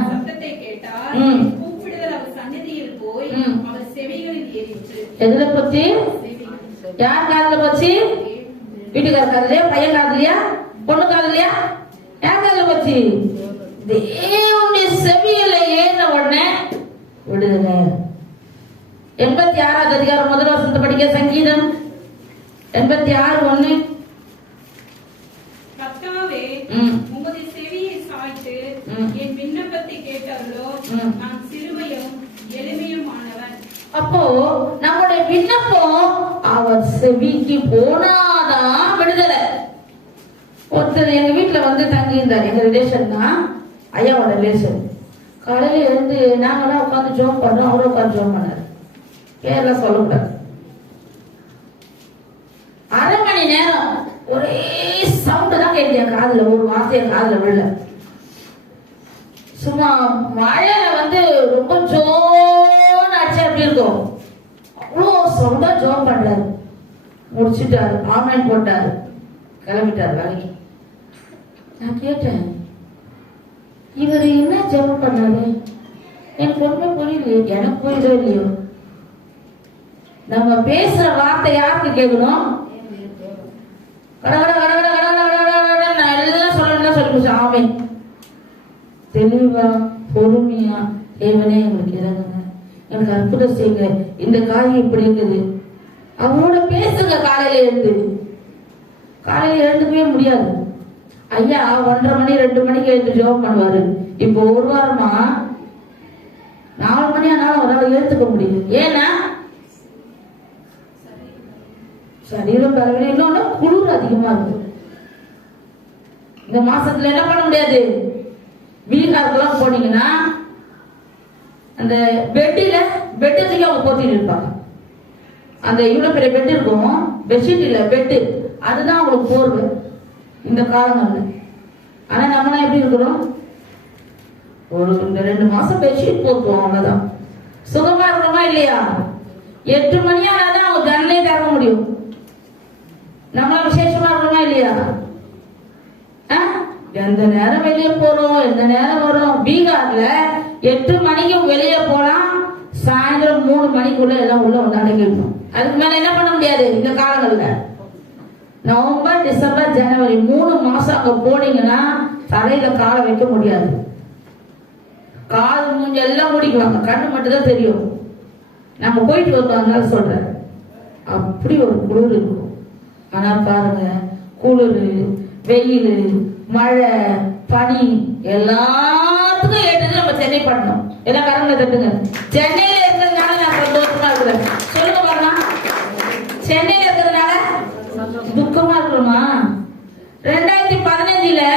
சத்தத்தை கேட்டார். கூப்பிடுதல் அவர் சந்நிதியில் போய் அவர் செவிகளில் ஏறிற்று. எதுல போச்சு? யார் காதுல போச்சு? வீட்டுக்கார காதுலயா, பையன் காதுலயா, பொண்ணு காதுலயா, யார் காதுல போச்சு? தேவனுடைய செவியில ஏறின உடனே விடுதலை. 86வது அதிகாரம் 1 வசனத்தை படிக்க. சங்கீதம் 86:1. கர்த்தாவே, உமது செவியை சாய்த்து என் விண்ணப்பத்தை கேட்டவர்களோ, நான் சிறுமையும் எளிமையுமானவன். அப்போ நம்முடைய விண்ணப்பம் அவர் செவிக்கு போனாதான் விடுதலை. ஒருத்தர் எங்க வீட்டுல வந்து தங்கி இருந்தார். எங்க ரிலேஷன் தான், ஐயாவோட ரிலேஷன். காலையில இருந்து நாங்களாம் உட்காந்து ஜோம் பண்றோம், அவரும் உட்காந்து ஜோம் பண்ணாரு. பேர்லாம் சொல்லக்கூடாது. அரை மணி நேரம் ஒரே சவுண்ட் தான் கேட்க காதுல, ஒரு வார்த்தைய காதுல விழல. சும்மா மழையில வந்து ரொம்ப ஜோன்னு அடிச்சா எப்படி இருக்கும், அவ்வளோ சவுண்டா ஜோம் பண்றாரு. முடிச்சுட்டாரு, ஆன்லைன் போட்டாரு, கிளம்பிட்டாரு வேலைக்கு. நான் கேட்டேன், இவர் என்ன ஜெபம் பண்ணாரு? எனக்கு ஒண்ணுமே புரியலையே. எனக்கு புரியதோ இல்லையோ, நம்ம பேசுற வார்த்தை யாருக்கு கேட்கணும்? கடகட கடகட கடகட கடகட நான் எல்லாம் சொல்லணும்னா சொல்லி ஆமை தெளிவா பொறுமையா, தேவனே எங்களுக்கு இறங்குங்க, எனக்கு அற்புதம் செய்யுங்க, இந்த காரியம் இப்படி இருக்குது. அவரோட பேசுங்க. காலையில எழுந்து, காலையில எழுந்துக்கவே முடியாது. ஐயா 1:30 மணி 2 மணிக்கு எழுந்து ஜெபம் பண்ணுவாரு. இப்போ ஒரு வாரமா 4 மணி ஆனாலும் அவரால் எழுத்துக்க முடியல. ஏன்னா சரீரம் பரவாயில்ல, இன்னொன்னு குளிர் அதிகமா இருக்கு. இந்த மாசத்துல என்ன பண்ண முடியாது. பீகாருக்கெல்லாம் போனீங்கன்னா அந்த பெட்டுக்கு அவங்க போத்திட்டு இருப்பாங்க. அந்த இவ்வளவு பெரிய பெட் இருக்கும், பெட்ஷீட் இல்ல பெட்டு, அதுதான் அவங்களுக்கு போர்வை இந்த காலங்கள்ல. ஆனா நம்மளாம் எப்படி இருக்கிறோம்? ஒரு இந்த 2 மாசம் பெட்ஷீட் போட்டுவோம், அவ்வளவுதான். சுகமா இருக்கணுமா இல்லையா? 8 மணி ஆனாதான் அவங்க ஜன்னலே திறக்க முடியும். நம்ம விசேஷமா இருக்கணுமா இல்லையா? எந்த நேரம் வெளியே போறோம், எந்த நேரம் வரும். பீகார்ல 8 மணிக்கு வெளியே போலாம், சாயந்தரம் 3 மணிக்குள்ள எல்லாம் உள்ள வந்து அடங்கிடணும். அதுக்கு மேல என்ன பண்ண முடியாது இந்த காலங்கள்ல. நவம்பர், டிசம்பர், ஜனவரி 3 மாசம் அங்க போனீங்கன்னா தரையில காலை வைக்க முடியாது. கால் மூஞ்சி எல்லாம் மூடிக்குவாங்க, கண்ணு மட்டும் தான் தெரியும். நம்ம போயிட்டு வருவாங்க சொல்றேன், அப்படி ஒரு குளிர் இருக்கும். ஆனா பாருங்க, குளிர், வெயில், மழை, பனி எல்லாத்துக்கும் ஏற்றது நம்ம சென்னை பண்ணணும். எல்லாம் கரண்ட்ல தட்டுங்க. சென்னையில இருக்கிறதுனால நான் சந்தோஷமா இருக்கிறேன். சொல்லுங்க பாருங்க, சென்னையில இருக்கிறதுனால துக்கமா இருக்கணுமா? 2015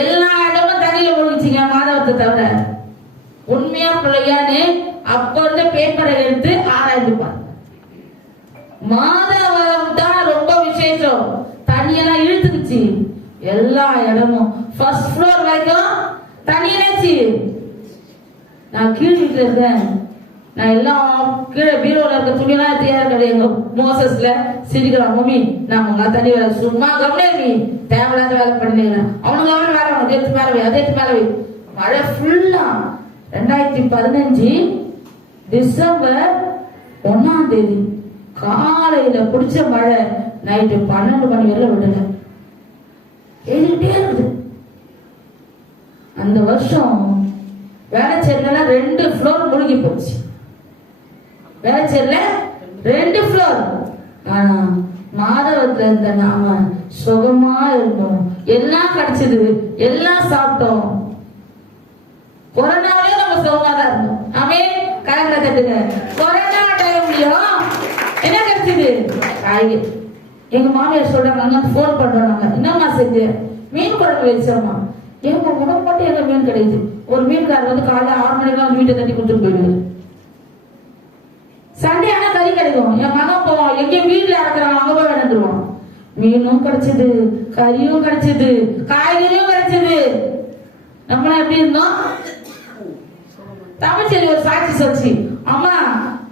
எல்லா இடமும் தண்ணியில மூழ்கிச்சிங்க, மாதவத்தை தவிர. உண்மையா பிள்ளையான்னு அப்ப இருந்த பேப்பரை எடுத்து ஆராய்ந்துப்பாங்க. மாதவரம் தான் ரொம்ப விசேஷம். தண்ணியெல்லாம் இழுத்துக்குச்சு, எல்லா இடமும் ஃபர்ஸ்ட் ஃப்ளோர் வரைக்கும் தண்ணி நினைச்சு. நான் கீழ் வீட்டுல இருக்கேன், நான் எல்லாம் கீழே பீரோல இருக்க துணியெல்லாம் தெரியாது. எங்க மோசஸ்ல சிரிக்கிறான், மம்மி நான் உங்க தண்ணி வேலை சும்மா கவனி தேவையில்லாத வேலை பண்ணிக்கிறேன். அவனுக்கு அவன் வேலை அதை எடுத்து மேலவை அதை எடுத்து மேலவை. மழை ஃபுல்லா 2015 டிசம்பர் 1ஆம் தேதி காலையில பிடிச்ச மழை நைட்டு 12 மணி வரை விடல, எழுதிட்டே இருக்குது. அந்த வருஷம் வேளச்சேரியில 2 ஃப்ளோர் முழுகி போச்சு. வேளச்சேரியில 2 ஃப்ளோர். ஆனா மாதவத்துல இருந்த நாம சுகமா இருந்தோம், எல்லாம் கிடைச்சது, எல்லாம் சாப்பிட்டோம். கொரோனாவிலே நம்ம சுகமா தான் இருந்தோம். ஆமே கரெக்டா தட்டுங்க. கொரோனா டைம்லயும் என்ன கிடைச்சது? காய்கறி. எங்க மாமியார் சொல்றாங்க, அங்க போன் பண்றோம், நாங்க என்னம்மா செஞ்சு மீன் குழம்பு வச்சோம்மா. எங்க உணவு மட்டும் எங்க மீன் கிடையாது. ஒரு மீன்காரர் வந்து காலைல 6 மணிக்கு வந்து வீட்டை தட்டி கொடுத்துட்டு போயிடுவாரு. சண்டே ஆனா கறி கிடைக்கும். என் மகன் போவோம், எங்கேயும் வீட்டுல இறக்குறாங்க, அங்க போய் வேணுவான். மீனும் கிடைச்சது, கறியும் கிடைச்சது, காய்கறியும் கிடைச்சது. நம்மளாம் எப்படி இருந்தோம்? தமிழ்ச்சேரி ஒரு சாட்சி சொல்லிச்சு, அம்மா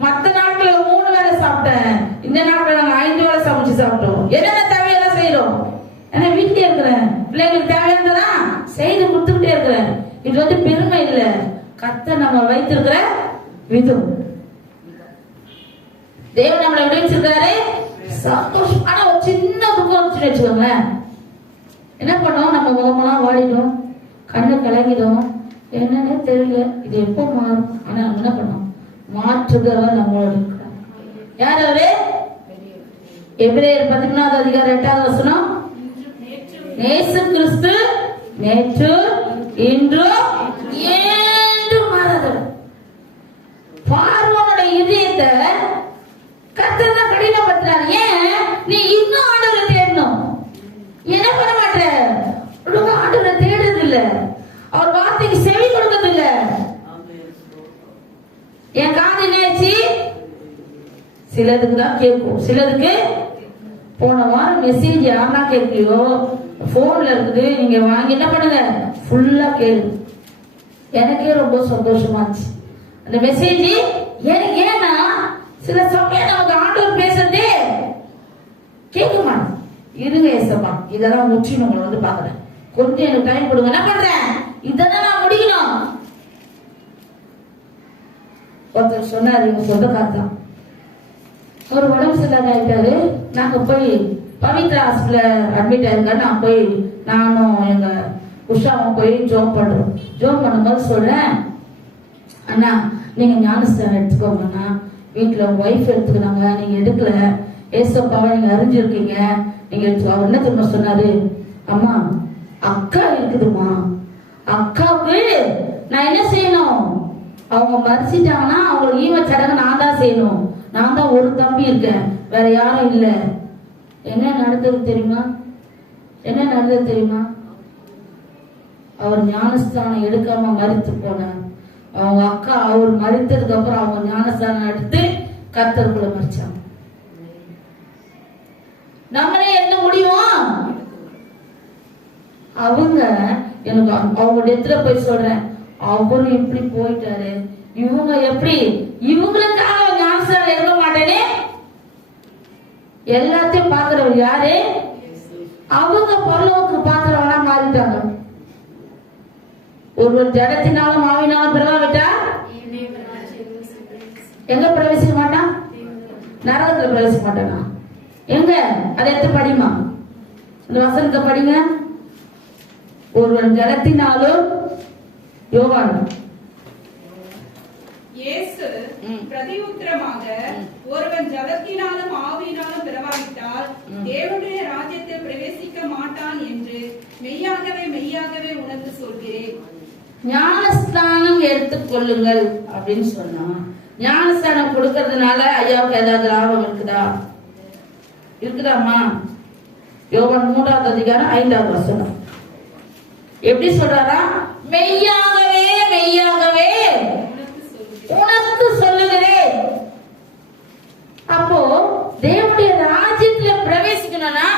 மத்த நாட்கள 3 வேளை சாப்பிட்டேன், இந்த நாட்கள் நாங்க 5 வேளை சமைச்சு சாப்பிட்டோம். என்னென்ன தேவையெல்லாம் செய்யறோம். ஏன்னா வீட்டிலே இருக்கிறேன், பிள்ளைங்களுக்கு தேவையானதா செய்து கொடுத்துக்கிட்டே இருக்கிறேன். இது வந்து பெருமை இல்ல, கர்த்தர் நம்ம வைத்திருக்கிற விதம். தேவன் நம்மளை எப்படி வச்சிருக்காரு? சந்தோஷம். ஆனா ஒரு சின்ன துக்கம் வந்துச்சுன்னு வச்சுக்கோங்க, என்ன பண்ணோம்? நம்ம முகமெல்லாம் வாடிடும், கண்ணு கலங்கிடும், என்னன்னே தெரியல, இது எப்போ மாறும். ஆனா நம்ம என்ன பண்ணோம்? மாற்றுகிறவர் நம்மளோட இருக்கிறார். யார் அவரு? எபிரேயர் 11ஆம் அதிகாரம் 8ஆவது வசனம், இயேசு கிறிஸ்து நேற்று இன்றும் என்றும் மாறாதவர். பார்வோனோட இதயத்தை கர்த்தர் தான் கடினப்படுத்துறாரு. ஏன்? நீ இன்னும் ஆண்டவரை தேடணும். என்ன பண்ண மாட்ட? ஆண்டவரை தேடுறது இல்ல, அவர் வார்த்தைக்கு செவி கொடுக்கிறது இல்ல. என் காது என்னாச்சு? சிலதுக்கு தான் கேட்கும், சிலதுக்கு. போன வாரம் மெசேஜ் யாரா கேட்கலையோ போன்ல இருக்குது, நீங்க வாங்கி என்ன பண்ணுங்க, ஃபுல்லா கேளு. எனக்கே ரொம்ப சந்தோஷமா இருந்துச்சு அந்த மெசேஜ். எனக்கு ஏன்னா சில சமயம் நமக்கு ஆண்டவர் பேசுறதே கேட்குமா? இருங்க ஏசப்பா, இதெல்லாம் முற்றிலும் உங்களை வந்து பாக்குறேன், கொஞ்சம் எனக்கு டைம் கொடுங்க, என்ன பண்றேன், இதெல்லாம் நான் முடிக்கணும். ஒருத்தர் சொன்னாரு, எங்க சொந்தக்காரர் தான், அவர் உடம்பு சரியில்லாத ஆயிட்டாரு. நாங்க போய் பவித்ரா ஹாஸ்பிட்டல் அட்மிட் ஆயிருக்காரு. நான் போய் நானும் எங்க உஷாவும் போய் ஜோம் பண்றோம். ஜோம் பண்ணும்போது சொல்றேன், அண்ணா நீங்க ஞானஸ்தானம் எடுத்துக்கோங்கண்ணா, வீட்டுல உங்க ஒய்ஃப் எடுத்துக்கிறாங்க, நீங்க எடுக்கல, ஏசப்பாவை நீங்க அறிஞ்சிருக்கீங்க, நீங்க எடுத்துக்கோ. அவர் என்ன திரும்ப சொன்னாரு, அம்மா அக்கா இருக்குதுமா, அக்காவுக்கு நான் என்ன செய்யணும்? அவங்க மறிச்சிட்டாங்கன்னா அவங்களுக்கு ஈம சடங்கு நான் தான் செய்யணும். நான் தான் ஒரு தம்பி இருக்கேன், வேற யாரும் இல்ல. என்ன நடந்தது தெரியுமா? என்ன நடந்தது தெரியுமா? அவர் ஞானஸ்தானம் எடுக்காம மறித்து போனார். அவங்க அக்கா அவர் மறித்ததுக்கு அப்புறம் அவங்க ஞானஸ்தானம் எடுத்து கர்த்தருக்குள்ள மறிச்சாங்க. நம்மளே என்ன முடியும்? அவங்க எனக்கு அவங்க இடத்துல போய் சொல்றேன், அவரு எப்படி போயிட்டாரு, இவங்க எப்படி, இவங்களுக்காக ஞானஸ்தானம் எடுக்க மாட்டேனே. எல்லாத்தையும் பாக்குறவர் யாரு? அவங்க பரலோகத்துக்கு பாக்குறவனா மாறிட்டாங்க. ஒருவர் ஜடத்தினாலும் ஆவினாலும் பிறவாவிட்டா எங்க பிரவேசிக்க மாட்டான்? நரகத்துல பிரவேசிக்க மாட்டானா? எங்க? அதை எடுத்து படிமா, இந்த வசனத்தை படிங்க. ஒருவன் ஜடத்தினாலும், யோவான் இயேசு பிரதியுத்தரமாக, ஒருவன் ஜலத்தினாலும் ஆவியினாலும் பிறவாவிட்டால் தேவனுடைய ராஜ்யத்தில் பிரவேசிக்க மாட்டான் என்று மெய்யாகவே மெய்யாகவே உனக்கு சொல்கிறேன். ஞானஸ்தானம் எடுத்துக் கொள்ளுங்கள் அப்படின்னு சொன்னா, ஞானஸ்தானம் கொடுக்கறதுனால ஐயாவுக்கு ஏதாவது லாபம் இருக்குதா? இருக்குதாமா? யோவான் 3ஆம் அதிகாரம் 5ஆவது வசனம் எப்படி சொல்றாரா? மெய்யாகவே மெய்யாகவே உனக்கு சொல்லுகிறேன். அப்போ தேவனுடைய ராஜ்யத்துல பிரவேசிக்கணும்னா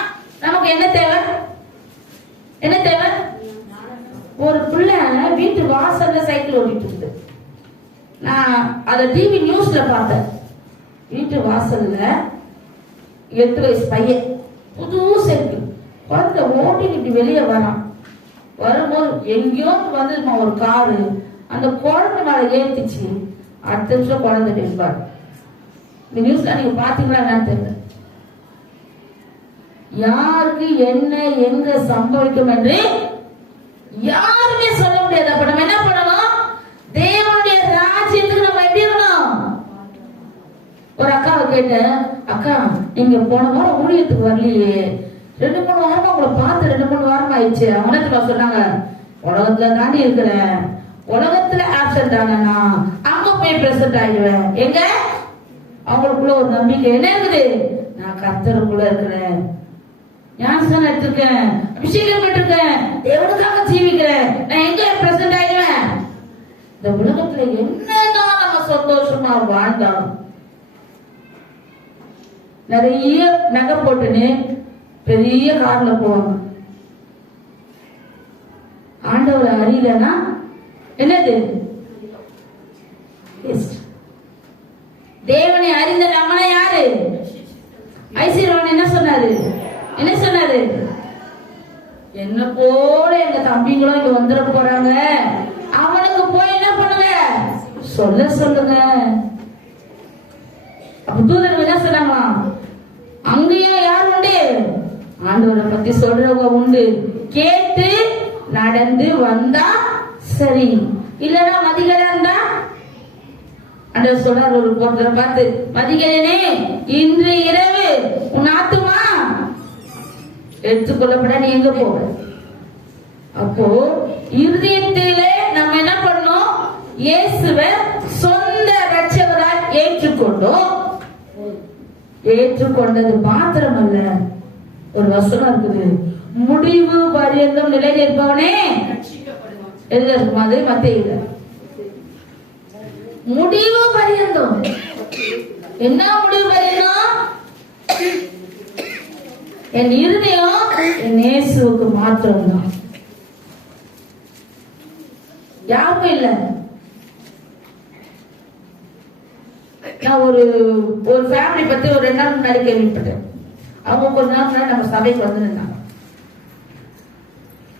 நமக்கு என்ன தேவை? என்ன தேவை? ஒரு பிள்ளை வீட்டு வாசல்ல சைக்கிள் ஓட்டிட்டு இருக்குது, நான் அதை டிவி நியூஸ்ல பார்த்தேன். வீட்டு வாசல்ல 8 வயசு பையன் புது செருக்கு குழந்தை ஓட்டிக்கிட்டு வெளியே வரான். வரும்போது எங்கேயோ வந்துமா ஒரு காரு அந்த குழந்தை மேல ஏத்திச்சு. அடுத்த நிமிஷம் குழந்தை டெஸ்பாடு. இந்த நியூஸ்ல நீங்க பாத்தீங்களா என்னன்னு தெரியல. யாருக்கு என்ன எங்க சம்பவிக்கும் என்று யாருமே சொல்ல முடியாது. அப்ப நம்ம என்ன பண்ணணும்? தேவனுடைய ராஜ்யத்துக்கு நம்ம எப்படி இருக்கணும்? ஒரு அக்காவை கேட்டேன், அக்கா நீங்க போன வாரம் ஊழியத்துக்கு வரலையே, 2-3 வாரமா உங்களை பார்த்து 2-3 வாரம் ஆயிடுச்சு. அவங்க சொன்னாங்க, உலகத்துல தாண்டி இருக்கிறேன், உலகத்துல ஆப்சென்ட் ஆனா அங்க போய் பிரசன்ட் ஆயிடுவேன். எங்க அவங்களுக்குள்ள ஒரு நம்பிக்கை என்ன இருக்குது? நான் கர்த்தருக்குள்ள இருக்கிறேன், ஞானஸ்நானம் எடுத்திருக்கேன், அபிஷேகம் பண்ணிருக்கேன், தேவனுக்காக ஜீவிக்கிறேன், நான் எங்க பிரசன்ட் ஆயிடுவேன். இந்த உலகத்துல என்னதான் நம்ம சந்தோஷமா வாழ்ந்தோம். நிறைய நகை போட்டுன்னு பெரிய கார்ல போவாங்க. ஆண்டவரை அறியலன்னா என்னது? தேவனை அறிந்த நம்மள யாரு? ஐஸ்வர்யவான் என்ன சொன்னாரு? என்ன சொன்னாரு? என்ன போல எங்க தம்பிங்களும் இங்க வந்துட போறாங்க, அவனுக்கு போய் என்ன பண்ணுங்க சொல்லுங்க. அப்ப தூதர்கள் என்ன சொன்னாங்களா? அங்கேயும் யார் உண்டு? ஆண்டவரை பத்தி சொல்றவங்க உண்டு. கேட்டு நடந்து வந்தா சரி, இல்லன்னா மதிகரா இருந்தா ஆண்டவர் சொல்றார் ஒரு போர்த்தரை பார்த்து, மதிகரனே இன்று இரவு உன் ஆத்துமா எடுத்துக்கொள்ளப்பட நீ எங்க போற? அப்போ இருதயத்திலே நம்ம என்ன பண்ணோம்? இயேசுவை சொந்த ரட்சகராய் ஏற்றுக்கொண்டோம். ஏற்றுக்கொண்டது மாத்திரமல்ல, ஒரு வசனம் இருக்குது, முடிவு பரியந்தம் நிலையில் இருப்பவனே எழுதிருக்கும். அது மத்தேயுல முடிவு பரியந்தம். என்ன முடிவு பரியந்தம்? என் இருதயம் என் இயேசுவுக்கு மாத்திரம்தான், யாருக்கும் இல்லை. நான் ஒரு ஃபேமிலி பத்தி ஒரு 2 நாள் முன்னாடி கேள்விப்பட்டேன். அவங்க கொஞ்ச நாள் முன்னாடி நம்ம சபைக்கு வந்துருந்தாங்க.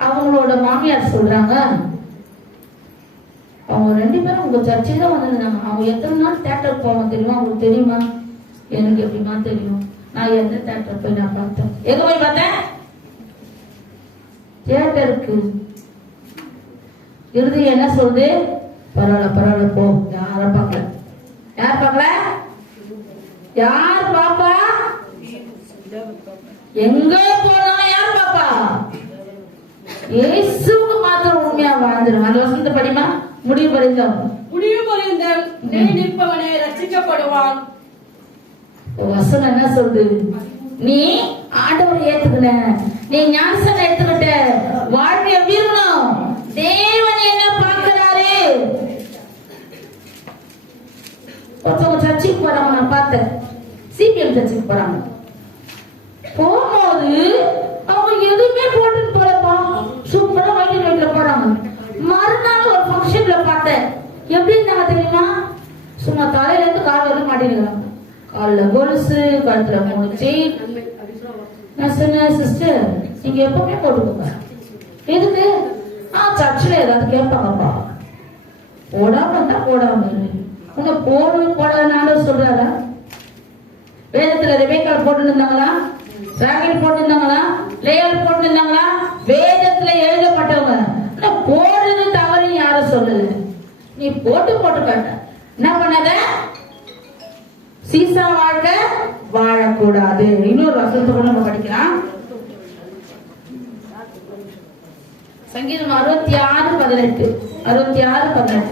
அவங்களோட மாமியார் சொல்றாங்க, அவங்க 2 பேரும் உங்க சர்ச்சைக்கு தான் வந்துருந்தாங்க. அவங்க எத்தனை நாள் தியேட்டருக்கு போவாங்க தெரியுமா? அவங்களுக்கு தெரியுமா? எனக்கு எப்படிமா தெரியும்? நான் எந்த தியேட்டர் போய் நான் பார்த்தேன். எங்க போய் பார்த்தேன்? தியேட்டருக்கு. இறுதி என்ன சொல்லுது? பரவாயில்ல போ, யார பார்க்கல. யார் பார்க்கல? யார் பாப்பா? எங்க போனாலும் யார் பாப்பா? இயேசுவுக்கு மாத்திரம் உண்மையா வாழ்ந்துரும். அந்த வசனத்தை படிமா. முடிவு பரிந்தம் நிற்பவனே ரட்சிக்கப்படுவான். வசனம் என்ன சொல்லுது? நீ ஆண்டவரை ஏத்துக்கின, நீ ஞானஸ்நானம் எடுத்துக்கிட்ட, வாழ்க்கை எப்படி இருக்கணும்? தேவன் என்ன பார்க்கிறாரு? ஒருத்தவங்க சர்ச்சுக்கு போறாங்க, நான் பார்த்தேன். சிபிஎம் சர்ச்சுக்கு போறாங்க. போகும்போது அவங்க எதுவுமே போட்டுட்டு போலப்பா, சூப்பரா வைக்கிற போறாங்க. மறுநாள் ஒரு ஃபங்க்ஷன்ல பார்த்தேன். எப்படி இருந்தாங்க தெரியுமா? சும்மா தலையில இருந்து கால் வரைக்கும் மாட்டிருக்காங்க. காலில் கொலுசு, கழுத்துல 3 செயின். நான் சொன்னேன், சிஸ்டர் நீங்க எப்பவுமே போட்டுக்கோங்க. எதுக்கு? சர்ச்சில் ஏதாவது கேட்பாங்கப்பா. போடாம இருந்தா போடாம உன்னை போடாத சொல்றாரா? வேதத்துல ரெபேக்காள் போட்டு இருந்தாங்களா? ராகேல் போட்டு இருந்தாங்களா? லேயாள் போட்டு இருந்தாங்களா? வேதத்துல எழுதப்பட்டவங்க. போடுறது தவறு யாரும் சொல்லல. நீ போட்டு காட்ட என்ன பண்ணாத? சீசா வாழ்க்கை வாழக்கூடாது. இன்னொரு வசனத்தை கூட நம்ம படிக்கலாம். சங்கீதம் 66:18. 66:18.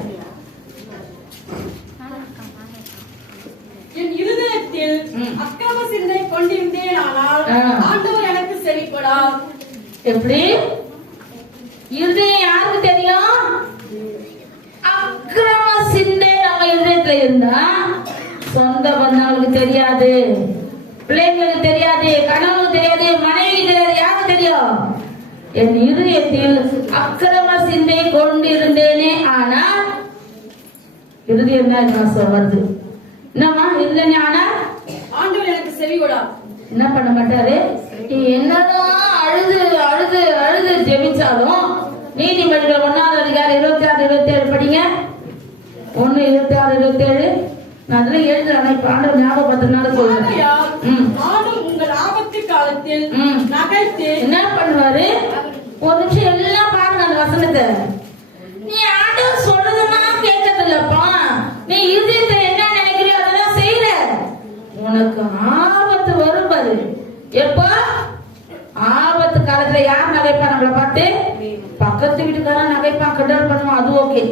என் இருதயத்தில் அக்கிரம சிந்தை கொண்டிருந்தேன், ஆனால் ஆண்டவர் எனக்கு செவிப்படார். எப்படி? இருதயம் யாருக்கு தெரியும்? அக்கிரம சிந்தை நம்ம இருதயத்துல இருந்தா சொந்த பந்தங்களுக்கு தெரியாது, பிள்ளைங்களுக்கு தெரியாது, கணவனுக்கு தெரியாது, மனைவி தெரியாது. யாருக்கு தெரியும்? என் இருதயத்தில் அக்கிரம சிந்தை கொண்டிருந்தேனே, ஆனால் இருதயம் தான் என்ன வருது. என்னம்மா இல்ல ஞானா ஆண்டவர் எனக்கு செவிகொடா. என்ன பண்ண மாட்டாரு? நீ என்னதான் அழுது அழுது அழுது ஜெபிச்சாலும் நீதிமன்றம் 1ஆம் அதிகாரம் 26 27 படிங்க. 1 26 27 நான் அதுல எழுதுறேன். இப்ப ஆண்டவர் ஞாபகப்படுத்தினால சொல்றேன். நானும் உங்கள் ஆபத்து காலத்தில் நகைத்து என்ன பண்ணுவாரு? ஒரு நிமிஷம் எல்லாம் பாருங்க அந்த வசனத்தை. நீ ஆண்டவர் சொல்றதெல்லாம் கேட்கறது இல்லப்பா, நீ இருதயத்தை என்ன நினைக்கிறியோ அதெல்லாம் செய்யற. உனக்கு ஆபத்து வரும் பாரு. எப்போ ஆபத்து காலத்துல யார் நகைப்பா? நம்மளை பார்த்து பக்கத்து வீட்டுக்காரன் நகைப்பான், கிண்டல் பண்ணுவான், அது ஓகே.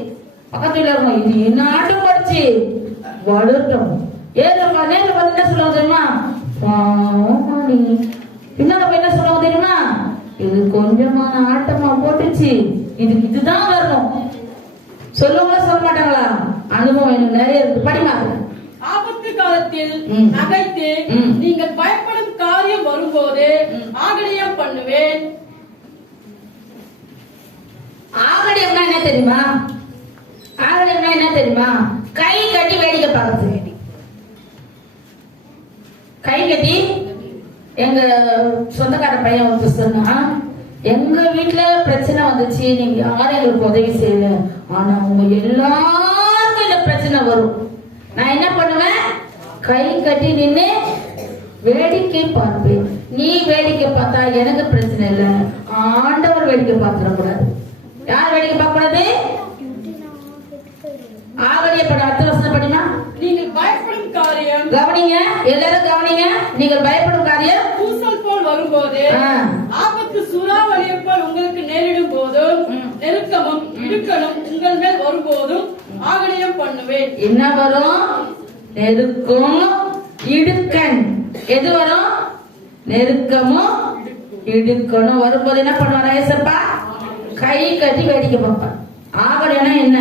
பக்கத்து வீட்டுல இருக்கும் இது என்ன ஆட்டம் படிச்சு வளர்த்தோம். ஏதோ நேரில் பார்த்து என்ன சொல்லுவாங்க தெரியுமா? பின்னால போய் என்ன சொல்லுவாங்க தெரியுமா? இது கொஞ்சமான ஆட்டமா போட்டுச்சு, இதுக்கு இதுதான் வரணும். சொல்லுவாங்களா சொல்ல மாட்டாங்களா? அனுபவம் எனக்கு நிறைய இருக்கு. படிமா. ஆபத்து காலத்தில் நகைத்து நீங்கள் பயப்படும் காரியம் வரும்போது ஆகடியம் பண்ணுவேன். ஆகடியம்னா என்ன தெரியுமா? ஆகடியம்னா என்ன தெரியுமா? கை கட்டி வேடிக்கை பார்க்கறது. கை கட்டி எங்க சொந்தக்கார பையன் வந்து சொன்னா, எங்க வீட்டுல பிரச்சனை வந்துச்சு, நீங்க யாரும் எங்களுக்கு உதவி செய்யல, ஆனா உங்க எல்லாருக்கும் இந்த பிரச்சனை வரும். நான் என்ன பண்ணுவேன்? கை கட்டி நின்று வேடிக்கை பார்ப்பேன். நீ வேடிக்கை பார்த்தா எனக்கு பிரச்சனை இல்லை, ஆண்டவர் வேடிக்கை பார்த்துடக்கூடாது. யார் வேடிக்கை பார்க்க கூடாது? ஆவடியப்பட அடுத்த வசனம் படிமா. நீங்கள் பயப்படும் காரியம் கவனிங்க, எல்லாரும் கவனிங்க. நீங்கள் பயப்படும் காரியம் பூசல் போல் வரும்போது, ஆபத்து சூறாவளியை போல் உங்களுக்கு நேரிடும் போதும், நெருக்கமும் இடுக்கணும் உங்கள் மேல் வரும்போதும் ஆகடியம் பண்ணுவேன். என்ன வரும்? நெருக்கம் இடுக்கன். எது வரும்? நெருக்கமும் இடுக்கணும் வரும்போது என்ன பண்ணுவாரா ஏசப்பா? கை கட்டி வேடிக்கை பார்ப்பார். ஆகடியம்னா என்ன?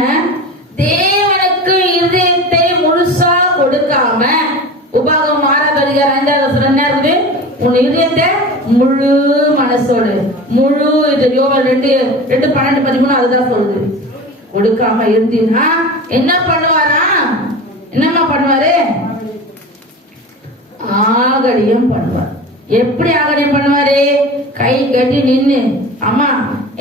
தேவனுக்கு இருதயத்தை முழுசா கொடுக்காம, உபாகமம் 6ஆம் அதிகாரம் 5ஆவது வசனம் என்ன இருக்குது? உன் இதயத்தை முழு மனசோடு முழு இது யோவான் 2:12-13 அதுதான் சொல்லுது. கொடுக்காம இருந்தீங்கன்னா என்ன பண்ணுவாரா? என்னம்மா பண்ணுவாரு? ஆகடியம் பண்ணுவார். எப்படி ஆகடியம் பண்ணுவாரு? கை கட்டி நின்னு, அம்மா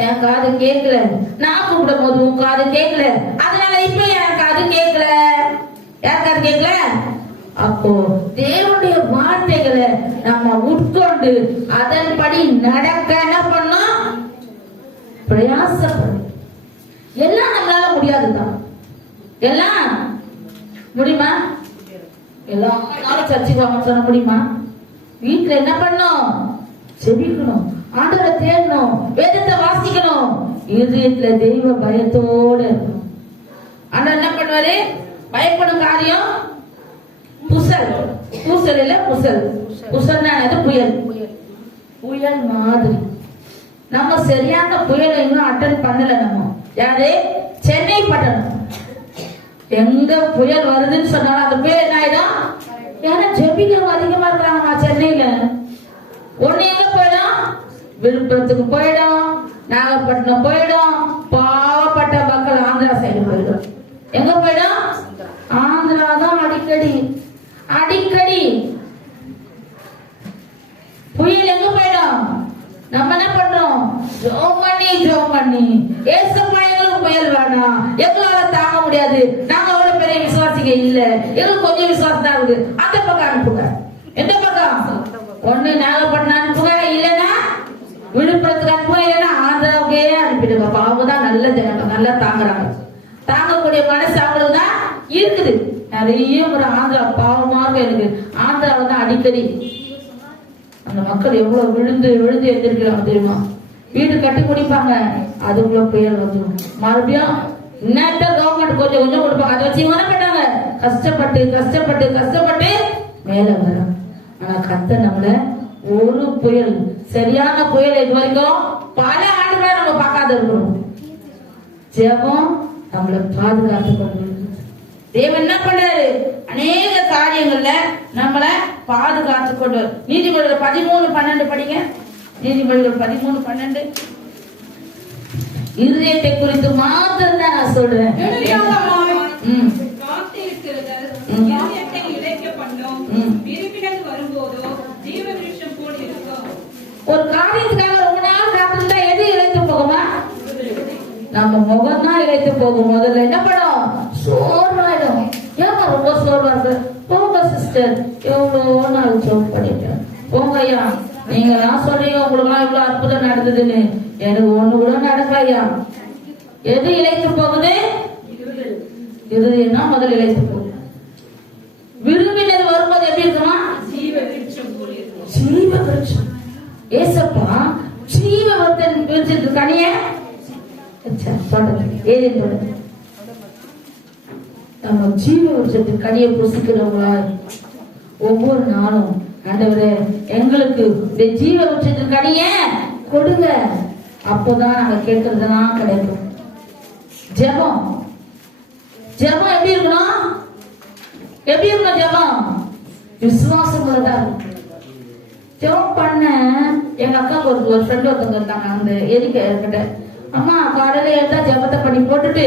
என் காது கேட்கல, நான் கூப்பிடும் போது உன் காது கேட்கல, அதனால இப்ப என் காது கேட்கல. யார் காது கேட்கல? அப்போ தேவனுடைய வார்த்தைகளை நம்ம உட்கொண்டு அதன்படி நடக்க என்ன பண்ணோம்? பிரயாசப்படும். எல்லாம் நம்மளால முடியாதுதான். எல்லாம் முடியுமா? எல்லாம் சர்ச்சைக்கு வாங்க சொல்ல முடியுமா? வீட்டுல என்ன பண்ணும்? செபிக்கணும், ஆண்டவரை தேடணும், வேதத்தை வாசிக்கணும், இதயத்துல தெய்வ பயத்தோடு இருக்கணும். ஆண்டவர் என்ன பண்ணுவாரு? பயப்படும் காரியம் புசல். பூசல் இல்ல புசல். புசல்னா அது புயல். புயல் மாதிரி நம்ம சரியான புயலை இன்னும் அட்டன் பண்ணல. நம்ம யாரு? சென்னை பட்டணம். எங்க புயல் வருதுன்னு சொன்னாலும் அந்த புயல் என்ன ஆயிடும்? ஏன்னா ஜெபிக்கிறவங்க அதிகமா இருக்கிறாங்க சென்னையில. ஒண்ணு எங்க போயிடும்? விழுப்புரத்துக்கு போயிடும், நாகப்பட்டினம் போயிடும், பாவப்பட்ட மக்கள் ஆந்திரா சைடு போயிடும். எங்க போயிடும்? ஆந்திரா தான் அடிக்கடி அடிக்கடி புயல் எங்க போயிடும்? நம்ம என்ன பண்றோம்? ஜோம் பண்ணி ஏசப்பா எங்களுக்கு புயல் வேணாம், எங்களால தாங்க முடியாது, நாங்க அவ்வளவு பெரிய விசுவாசிங்க இல்ல, எங்களுக்கு கொஞ்சம் விசுவாசம் தான் இருக்குது, அந்த பக்கம் அனுப்புங்க. எந்த பக்கம்? ஒண்ணு நாகப்பட்டினம் அனுப்புங்க, இல்லைன்னா விழுப்புரத்துக்கு அனுப்புங்க, இல்லைன்னா ஆந்திராவுக்கே அனுப்பிடுங்க. அவங்க தான் நல்ல ஜனங்க, நல்லா தாங்குறாங்க. தாங்கக்கூடிய மனசு அவங்களுக்கு தான் இருக்குது. நிறைய ஒரு ஆந்திரா பாவமாக எனக்கு ஆந்திராவை தான் அடிக்கடி அந்த மக்கள் எவ்வளவு விழுந்து விழுந்து எழுந்திருக்கிறாங்க தெரியுமா? வீடு கட்டி குடிப்பாங்க, அதுக்குள்ள புயல் வந்துடும். மறுபடியும் இன்னத்த கவர்மெண்ட் கொஞ்சம் கொஞ்சம் கொடுப்பாங்க, அதை வச்சு என்ன பண்ணாங்க? கஷ்டப்பட்டு கஷ்டப்பட்டு கஷ்டப்பட்டு மேல வர. ஆனா கர்த்தர் நம்மள ஒரு புயல், சரியான புயல் இது வரைக்கும் பல ஆண்டுகளா நம்ம பார்க்காத இருக்கணும். ஜெபம் நம்மளை பாதுகாத்து கொண்டு தேவன் என்ன பண்றாரு? அநேக காரியங்கள்ல நம்மள பாதுகாத்து கொண்டு. நீதிமொழிகள் 13:12 படிங்க. நீதிமொழிகள் 13:12. இருதயத்தை குறித்து மாத்திரம் தான் நான் சொல்றேன். நம்ம முகம் தான் இழைத்து போகும். முதல்ல என்ன பண்ணும்? சோர்வாயிடும். ஏமா ரொம்ப சோர்வா இருக்கு? போங்க சிஸ்டர், எவ்வளோ நாள் ஜோக் பண்ணிட்டேன், போங்க ஐயா. நீங்க எல்லாம் சொல்றீங்க உங்களுக்கு எல்லாம் இவ்வளவு அற்புதம் நடந்ததுன்னு, எனக்கு ஒண்ணு கூட நடக்கல ஐயா. எது இழைத்து போகுது? இருதயம்னா முதல் இழைத்து போகுது. விரும்பினது வரும்போது எப்படி இருக்குமா? ஜீவ விருட்சம். ஏசப்பா ஜீவ விருட்சத்துக்கு கனிய நம்ம ஜீவ விருட்சத்துக்கு கனியை புசிக்கிறவங்களா ஒவ்வொரு நாளும் ஆண்டவரே எங்களுக்கு இந்த ஜீவ விருட்சத்துக்கு கனிய கொடுங்க, அப்போதான் நாங்க கேட்கறதுதான் கிடைக்கும். ஜெபம் ஜெபம் எப்படி இருக்கணும்? எப்படி இருக்கணும் ஜெபம்? விசுவாசம் தான். ஜெபம் பண்ண எங்க அக்காவுக்கு ஒரு ஃப்ரெண்ட் ஒருத்தவங்க இருந்தாங்க, அந்த எரிக்க இருக்கிட்ட. அம்மா காலையில எழுந்தா ஜெபத்தை பண்ணி போட்டுட்டு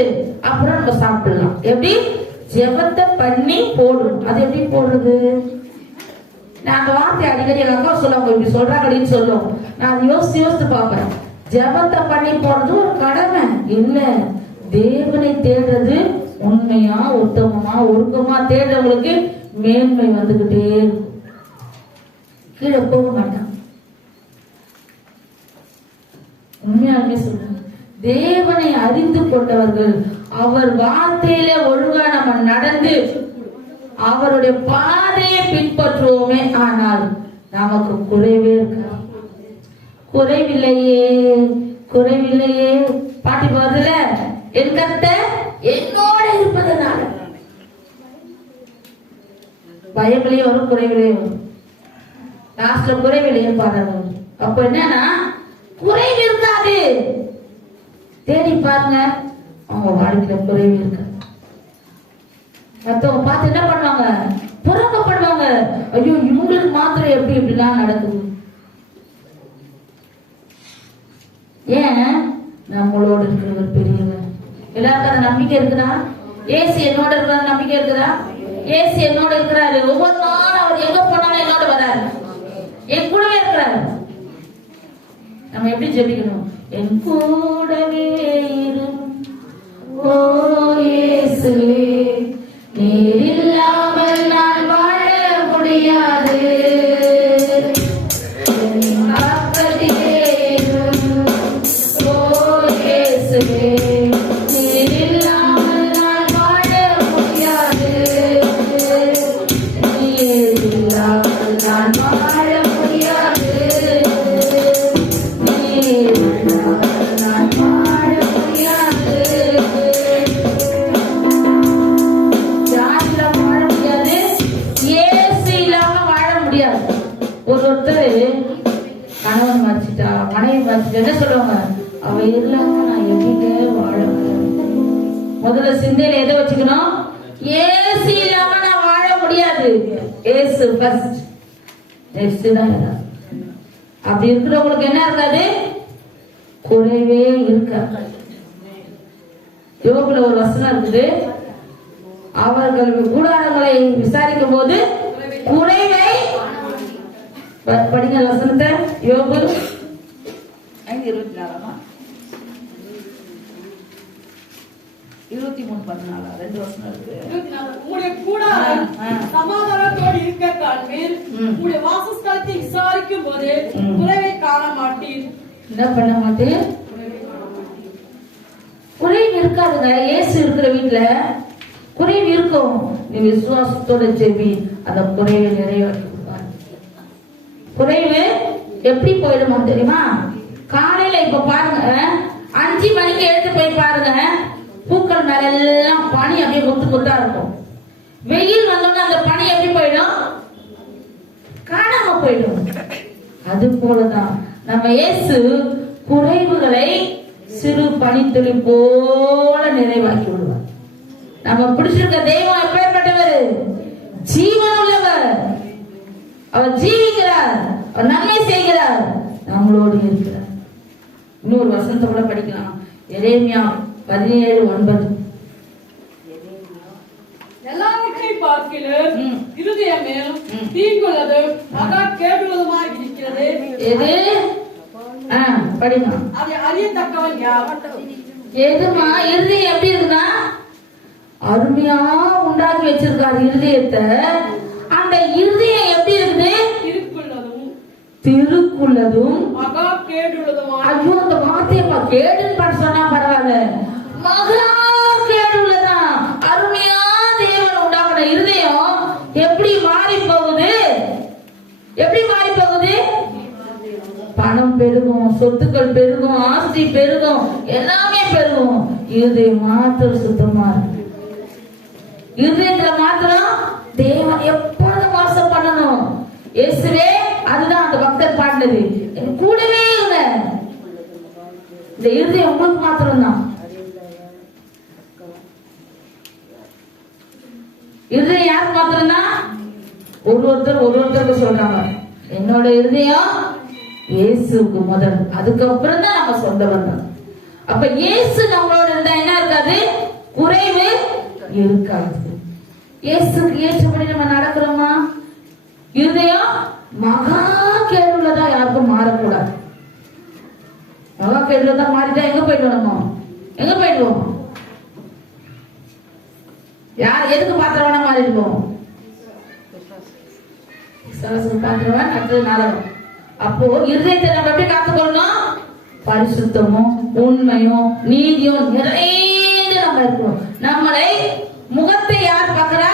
அப்புறம் நம்ம சாப்பிடலாம். எப்படி? ஜெபத்தை பண்ணி போடும். அது எப்படி போடுறது? நான் அந்த வார்த்தை அடிக்கடி எங்க அக்கா சொல்லுவாங்க, இப்படி சொல்றாங்கன்னு சொல்லுவோம். நான் யோசிச்சு பார்ப்பேன். ஜெபத்தை பண்ணி போடுறது ஒரு கடமை இல்ல, தேவனை தேடுறது உண்மையா உத்தமமா ஒழுக்கமா தேடுறவங்களுக்கு மேன்மை வந்துகிட்டே இருக்கும், கீழே போக மாட்டான். உண்மையாலுமே சொல்றேன், தேவனை அறிந்து கொண்டவர்கள் அவர் வார்த்தையில ஒழுங்கா நம்ம நடந்து அவருடைய பாதையை பின்பற்றுவோமே, ஆனால் நமக்கு குறைவே இருக்காது. குறைவில்லையே குறைவில்லையே பாட்டி போதுல என் கர்த்தர் என்னோட இருப்பதனால பயமிலேயே வரும், குறைவிலே வரும். லாஸ்ட்ல குறைவிலேயே பாருங்க. அப்ப என்னன்னா குறைவு இருக்காது. தேடி பாருங்க, அவங்க வாழ்க்கையில குறைவு இருக்காது. மத்தவங்க பார்த்து என்ன பண்ணுவாங்க? புறக்கப்படுவாங்க. ஐயோ இவங்களுக்கு மாத்திரம் எப்படி இப்படிலாம் நடக்குது. ஏன்? நம்மளோட இருக்கிறவர் பெரியவர். எல்லாருக்கும் அந்த நம்பிக்கை இருக்குதா? ஏசு என்னோட இருக்கிற நம்பிக்கை இருக்குதா? ஏசு என்னோட இருக்கிறாரு. ஒவ்வொரு நாளும் அவர் எங்க போனாலும் என்னோட வராரு, என் கூடவே இருக்கிறாரு. நம்ம எப்படி ஜெபிக்கணும்? என் கூடவே ஓ இயேசுவே, நீர் இல்லாமல் நான் வாழ முடியாது. கணவன் மறைச்சிட்டா, மனைவி மறைச்சிட்டா என்ன சொல்லுவாங்க? அவ இல்லாம நான் எப்படிங்க வாழ? முதல்ல சிந்தையில எதை வச்சுக்கணும்? ஏசு இல்லாம நான் வாழ முடியாது. ஏசு ஃபர்ஸ்ட், நெக்ஸ்ட் தான். அப்படி இருக்கிறவங்களுக்கு என்ன இருக்காது? குறைவே இருக்காது. யோபுல ஒரு வசனம் இருக்குது, அவர்கள் கூடாரங்களை விசாரிக்கும் போது குறைவை படிங்க வசனத்தை. யோபு 5:24 23:14 ரெண்டு வசனம் இருக்கு. உங்களுடைய கூடாரம் சமாதானத்தோடு இருக்க காண்பீர், உங்களுடைய வாசஸ்தலத்தை விசாரிக்கும் போது குறைவை காண மாட்டீர். என்ன பண்ண மாட்டேன்? குறைவு இருக்காதுங்க. இயேசு இருக்கிற வீட்டுல குறைவு இருக்கும். நீ விசுவாசத்தோட ஜெபி, அந்த குறைவை நிறைவேற்ற. குறைவு எப்படி போயிடுமா தெரியுமா? காலையில இப்ப பாருங்க, 5 மணிக்கு எடுத்து போய் பாருங்க, பூக்கள் மேல எல்லாம் பனி அப்படியே கொத்து கொத்தா இருக்கும். வெயில் வந்தோம்னா அந்த பனி எப்படி போயிடும்? காணாம போயிடும். அது போலதான் நம்ம இயேசு குறைவுகளை சிறு பனித்துளி போல நிறைவாக்கி விடுவார். நம்ம பிடிச்சிருக்க தெய்வம் எப்பேற்பட்டவர்? ஜீவன் உள்ளவர். அவர் ஜீவிக்கிறார், அவர் நன்மை செய்கிறார், நம்மளோடு இருக்கிறார். இன்னொரு வசனத்தை கூட படிக்கலாம். எரேமியா 17:9. எல்லாவற்றையும் பார்க்கிலும் இருதயமே தீங்குள்ளது மகா கேடுள்ளதுமாய் இருக்கிறது. எது? படிங்க. அதை அறியத்தக்கவன் யார்? எதுமா இருதயம் எப்படி இருக்குன்னா அருமையா உண்டாக்கி வச்சிருக்காரு இருதயத்தை. அந்த இருதயம் எப்படி இருக்குது? திருக்குள்ளதும் மகா கேடுள்ளதும். ஐயோ அந்த வார்த்தையப்பா கேடுன்னு பாட்டு சொன்னா பரவாயில்ல, மகா கேடுள்ளதா. அருமையா தேவன் உண்டாக்குன இருதயம் எப்படி மாறி போகுது? எப்படி மாறி போகுது? பணம் பெருகும், சொத்துக்கள் பெருகும், ஆஸ்தி பெருகும், எல்லாமே பெருகும். இருதயம் மாத்திரம் சுத்தமா இருக்கு. இருதயத்துல மாத்திரம் தேவன் எப்பொழுதும் வாசம் பண்ணணும். இயேசுவே, அதுதான் அந்த பக்தர் பாடினது. கூடவே இல்ல, இந்த இருதயம் உங்களுக்கு மாத்திரம் தான். இருதயம் யாருக்கு மாத்திரம் தான்? ஒருத்தருக்கு சொல்றாங்க, என்னோட இருதயம் இயேசுக்கு முதல், அதுக்கப்புறம் தான் நம்ம சொந்த பந்தம். அப்ப இயேசு நம்மளோட இருந்தா என்ன இருக்காது? குறைவு இருக்காது. இயேசுக்கு ஏற்றபடி நம்ம நடக்கிறோமா? இருதயம் மகா கேடுள்ளதா யாருக்கும் மாறக்கூடாது. மகா கேடுள்ளதா மாறிட்டா எங்க போயிடுவோம்? நம்ம எங்க போயிடுவோம்? யார் எதுக்கு பாத்திரவான மாறிடுவோம்? பாத்திரவான் அடுத்தது நரகம். அப்போ இருதயத்தை நம்ம எப்படி காத்துக்கொள்ளணும்? பரிசுத்தமும் உண்மையும் நீதியும் நிறைந்து நம்ம இருக்கணும். நம்மளை முகத்தை யார் பார்க்கிறா?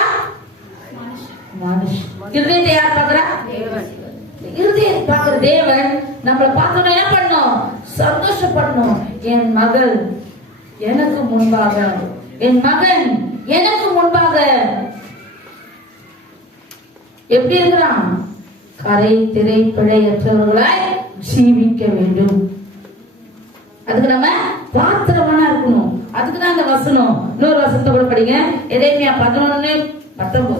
மனுஷன். இருதயத்தை யார் பார்க்கிறா? இருதயத்தை பார்க்கிற தேவன் நம்மளை பார்த்தோம் என்ன பண்ணணும்? சந்தோஷப்படணும். என் மகள் எனக்கு முன்பாக, என் மகன் எனக்கு முன்பாக எப்படி இருக்கிறான்? கரை திரை பிழையற்றவர்களாய் ஜீவிக்க வேண்டும். அதுக்கு நம்ம பாத்திரமான இருக்கணும். அதுக்குதான் அந்த வசனம். இன்னொரு வசனத்தை கூட படிங்க. எரேமியா 11:19.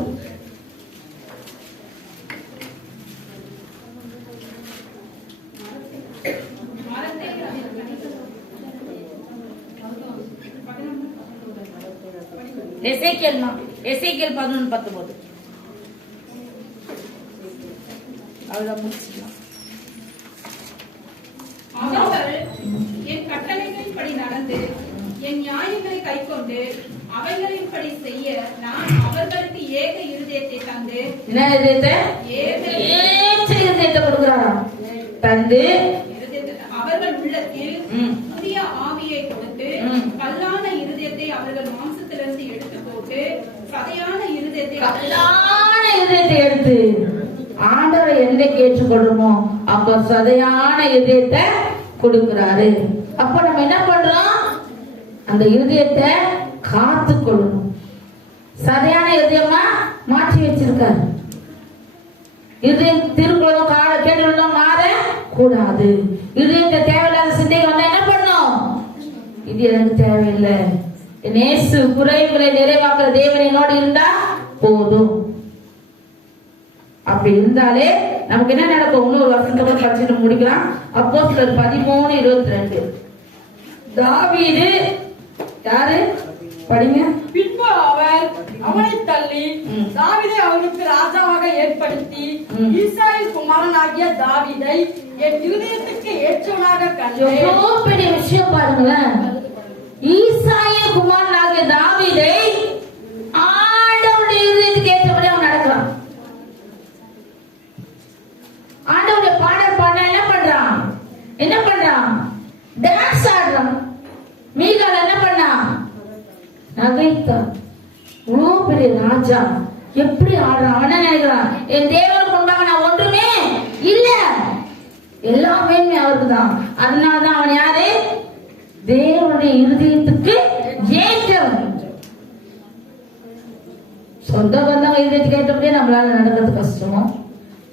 எசேக்கியேல் 11:19. அவ்வளவுதான் முடிச்சுக்கலாம். அவர்கள் என் கட்டளைகளின்படி நடந்து என் நியாயங்களை கைக்கொண்டு அவைகளின்படி செய்ய நான் அவர்களுக்கு ஏக இருதயத்தை தந்து. என்ன இருதயத்தை? ஏற்ற இருதயத்தை கொடுக்கிறாராம். தந்து அவர்கள் உள்ளத்தில் புதிய ஆவியை கொடுத்து கல்லான இருதயத்தை அவர்கள் மாம்சத்திலிருந்து எடுத்து போட்டு சதையான இருதயத்தை எடுத்து ஆண்டவரை என்னைக்கு ஏற்றுக்கொள்றோமோ அப்ப சதையான இதயத்தை கொடுக்கிறாரு. அப்ப நம்ம என்ன பண்றோம்? அந்த இருதயத்தை காத்து கொள்ளணும். சதையான இதயமா மாற்றி வச்சிருக்காரு. இதயம் திருக்குறளும் கால கேடுகளும் மாற கூடாது. இதயத்தை தேவையில்லாத சிந்தை வந்தா என்ன பண்ணும்? இது எனக்கு தேவையில்லை, நேசு குறைகளை நிறைவாக்குற தேவன் என்னோடு இருந்தா போதும். அப்படி இருந்தாலே நமக்கு என்ன நடக்கும்? இன்னொரு வசனத்தை படிச்சுட்டு முடிக்கலாம். அப்போஸ்தலர் 13:22. தாவீது யாரு? படிங்க. பின்பு அவர் அவனை தள்ளி தாவீதை அவனுக்கு ராஜாவாக ஏற்படுத்தி ஈசாயின் குமாரனாகிய தாவீதை என் இருதயத்துக்கு ஏற்றவனாக கண்டேன். எவ்வளவு பெரிய விஷயம் பாருங்களேன். ஈசாயின் குமாரனாகிய தாவீதை ஆண்டவருடைய இருதயத்துக்கு ஏற்றபடி அவன் நடக்கிறான். ஆண்டவருடைய பாடல் பாட என்ன பண்றான்? டான்ஸ் ஆடுறான். மீகால் என்ன பண்ணான்? நகைத்தான். இவ்வளவு பெரிய ராஜா எப்படி ஆடுறான்? அவன் என்ன நினைக்கிறான்? என் தேவனுக்கு முன்பாக நான் ஒன்றுமே இல்ல, எல்லாமே அவருக்கு தான். அதனாலதான் அவன் யாரு? தேவனுடைய இருதயத்துக்கு ஏற்றவன். சொந்த பந்தம் இருதயத்துக்கு ஏற்றபடியே நம்மளால நடக்கிறது கஷ்டம்.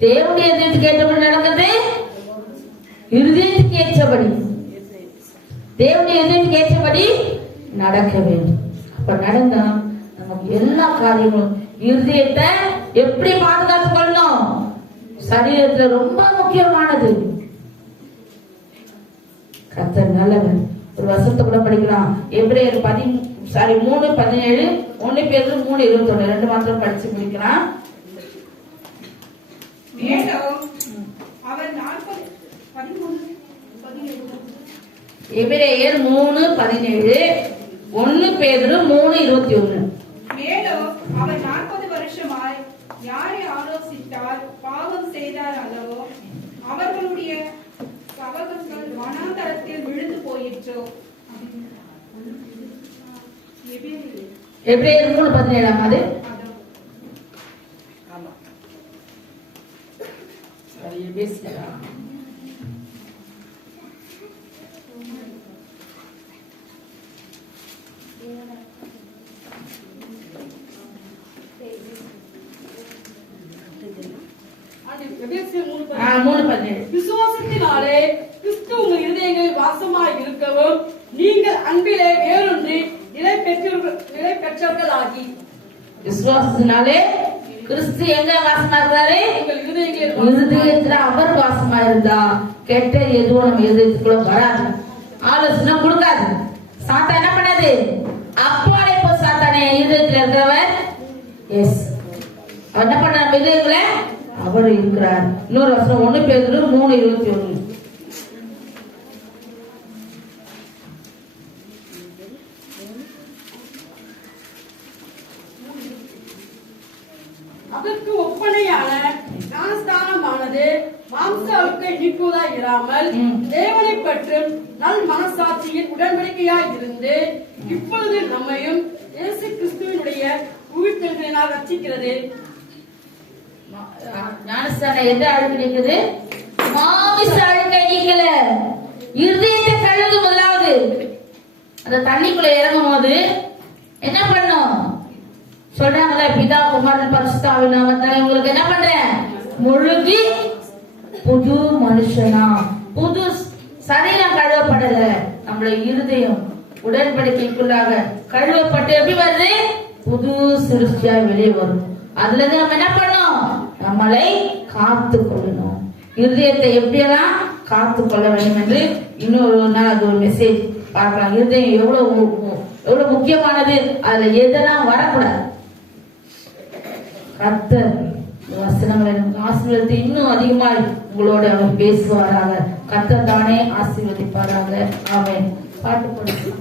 தேவனுடைய இருதயத்துக்கு ஏற்றபடி நடக்கிறது இருதயத்துக்கு ஏற்றபடி, தேவனுடைய இருதயத்துக்கு ஏற்றபடி நடக்க வேண்டும். அப்ப நடந்தா நமக்கு எல்லா காரியங்களும். இருதயத்தை எப்படி பாதுகாத்துக் கொள்ளணும்? சரீரத்துல ரொம்ப முக்கியமானது. கர்த்தர் நல்லவன். ஒரு வசனத்தை கூட படிக்கலாம். எபிரேயர் 3:17, 1 பேதுரு 3:21 ரெண்டு மாத்திரம் படிச்சு முடிக்கலாம். மேலும் அவர் 13:17 எபிரேயர் 3:17, 1 பேதுரு 3:21. மேலும் அவர் 40 வருஷமாய் யாரை ஆலோசித்தார் பாவம் செய்தார் அல்லவோ அவர்களுடைய சகோதரர்கள் வனாந்தரத்தில் விழுந்து போயிற்றோ. எபிரேயர் 3:17 அது எபேசியர் 3:17. விசுவாசத்தினாலே கிறிஸ்து உங்கள் இருதயங்களில் வாசமாய் இருக்கவும் நீங்கள் அன்பிலே வேரூன்றி நிலை பெற்றவர்களாகி. விசுவாசத்தினாலே கிறிஸ்து எங்க வாசமா இருந்தாரு? உங்கள் இருதயங்களில் இருதயத்துல அவர் வாசமா இருந்தா கெட்ட எதுவும் நம்ம இருதயத்துக்குள்ள வராது, ஆலோசனை கொடுக்காது. சாத்தா என்ன பண்ணாது? அப்பாலே போ சாத்தானே, இருதயத்துல இருக்கிறவர் எஸ் அவர் என்ன பண்ண இருதயங்கள அவர் இருக்கிறார். இன்னொரு வசனம் 1 பேதுரு 3:21. அதற்கு ஒப்பனையான ஞானஸ்தானமானது மாம்ச அழுக்கை நீக்குவதாய் இராமல் தேவனை பற்றும் நல் மனசாட்சியின் உடன்படிக்கையாய் இருந்து இப்பொழுது நம்மையும் இயேசு கிறிஸ்துவினுடைய உயிர்த்தெழுதலினால் ரட்சிக்கிறது. ஞானஸ்தானம் எந்த அழுக்கு நீக்குது? மாமிச அழுக்கை நீக்கல, இருதயத்தை கழுவுது. முதலாவது அந்த தண்ணிக்குள்ள இறங்கும் போது என்ன பண்ணும் சொல்றாங்கல்ல, பிதா குமாரன் பரிசுத்த ஆவியின் நாமத்தாலே உங்களுக்கு என்ன பண்றேன்? முழுகி புது மனுஷனா, புது சரீரம் கழுவப்படல, நம்மள இருதயம் உடன்படிக்கைக்குள்ளாக கழுவப்பட்டு எப்படி வருது? புது சிருஷ்டியா வெளியே வரும். அதுல இருந்து நம்ம என்ன பண்ணோம்? நம்மளை காத்து கொள்ளணும். இருதயத்தை எப்படியெல்லாம் காத்து கொள்ள வேண்டும் என்று இன்னொரு நாள் அது ஒரு மெசேஜ் பார்க்கலாம். இருதயம் எவ்வளவு முக்கியமானது, அதுல எதெல்லாம் வரக்கூடாது. கர்த்தர் வசனங்களை ஆசீர்வதித்து இன்னும் அதிகமாய் உங்களோட அவர் பேசுவாராக. கர்த்தர் தானே ஆசீர்வதிப்பாராக. ஆமென். பாட்டு பாடுங்க.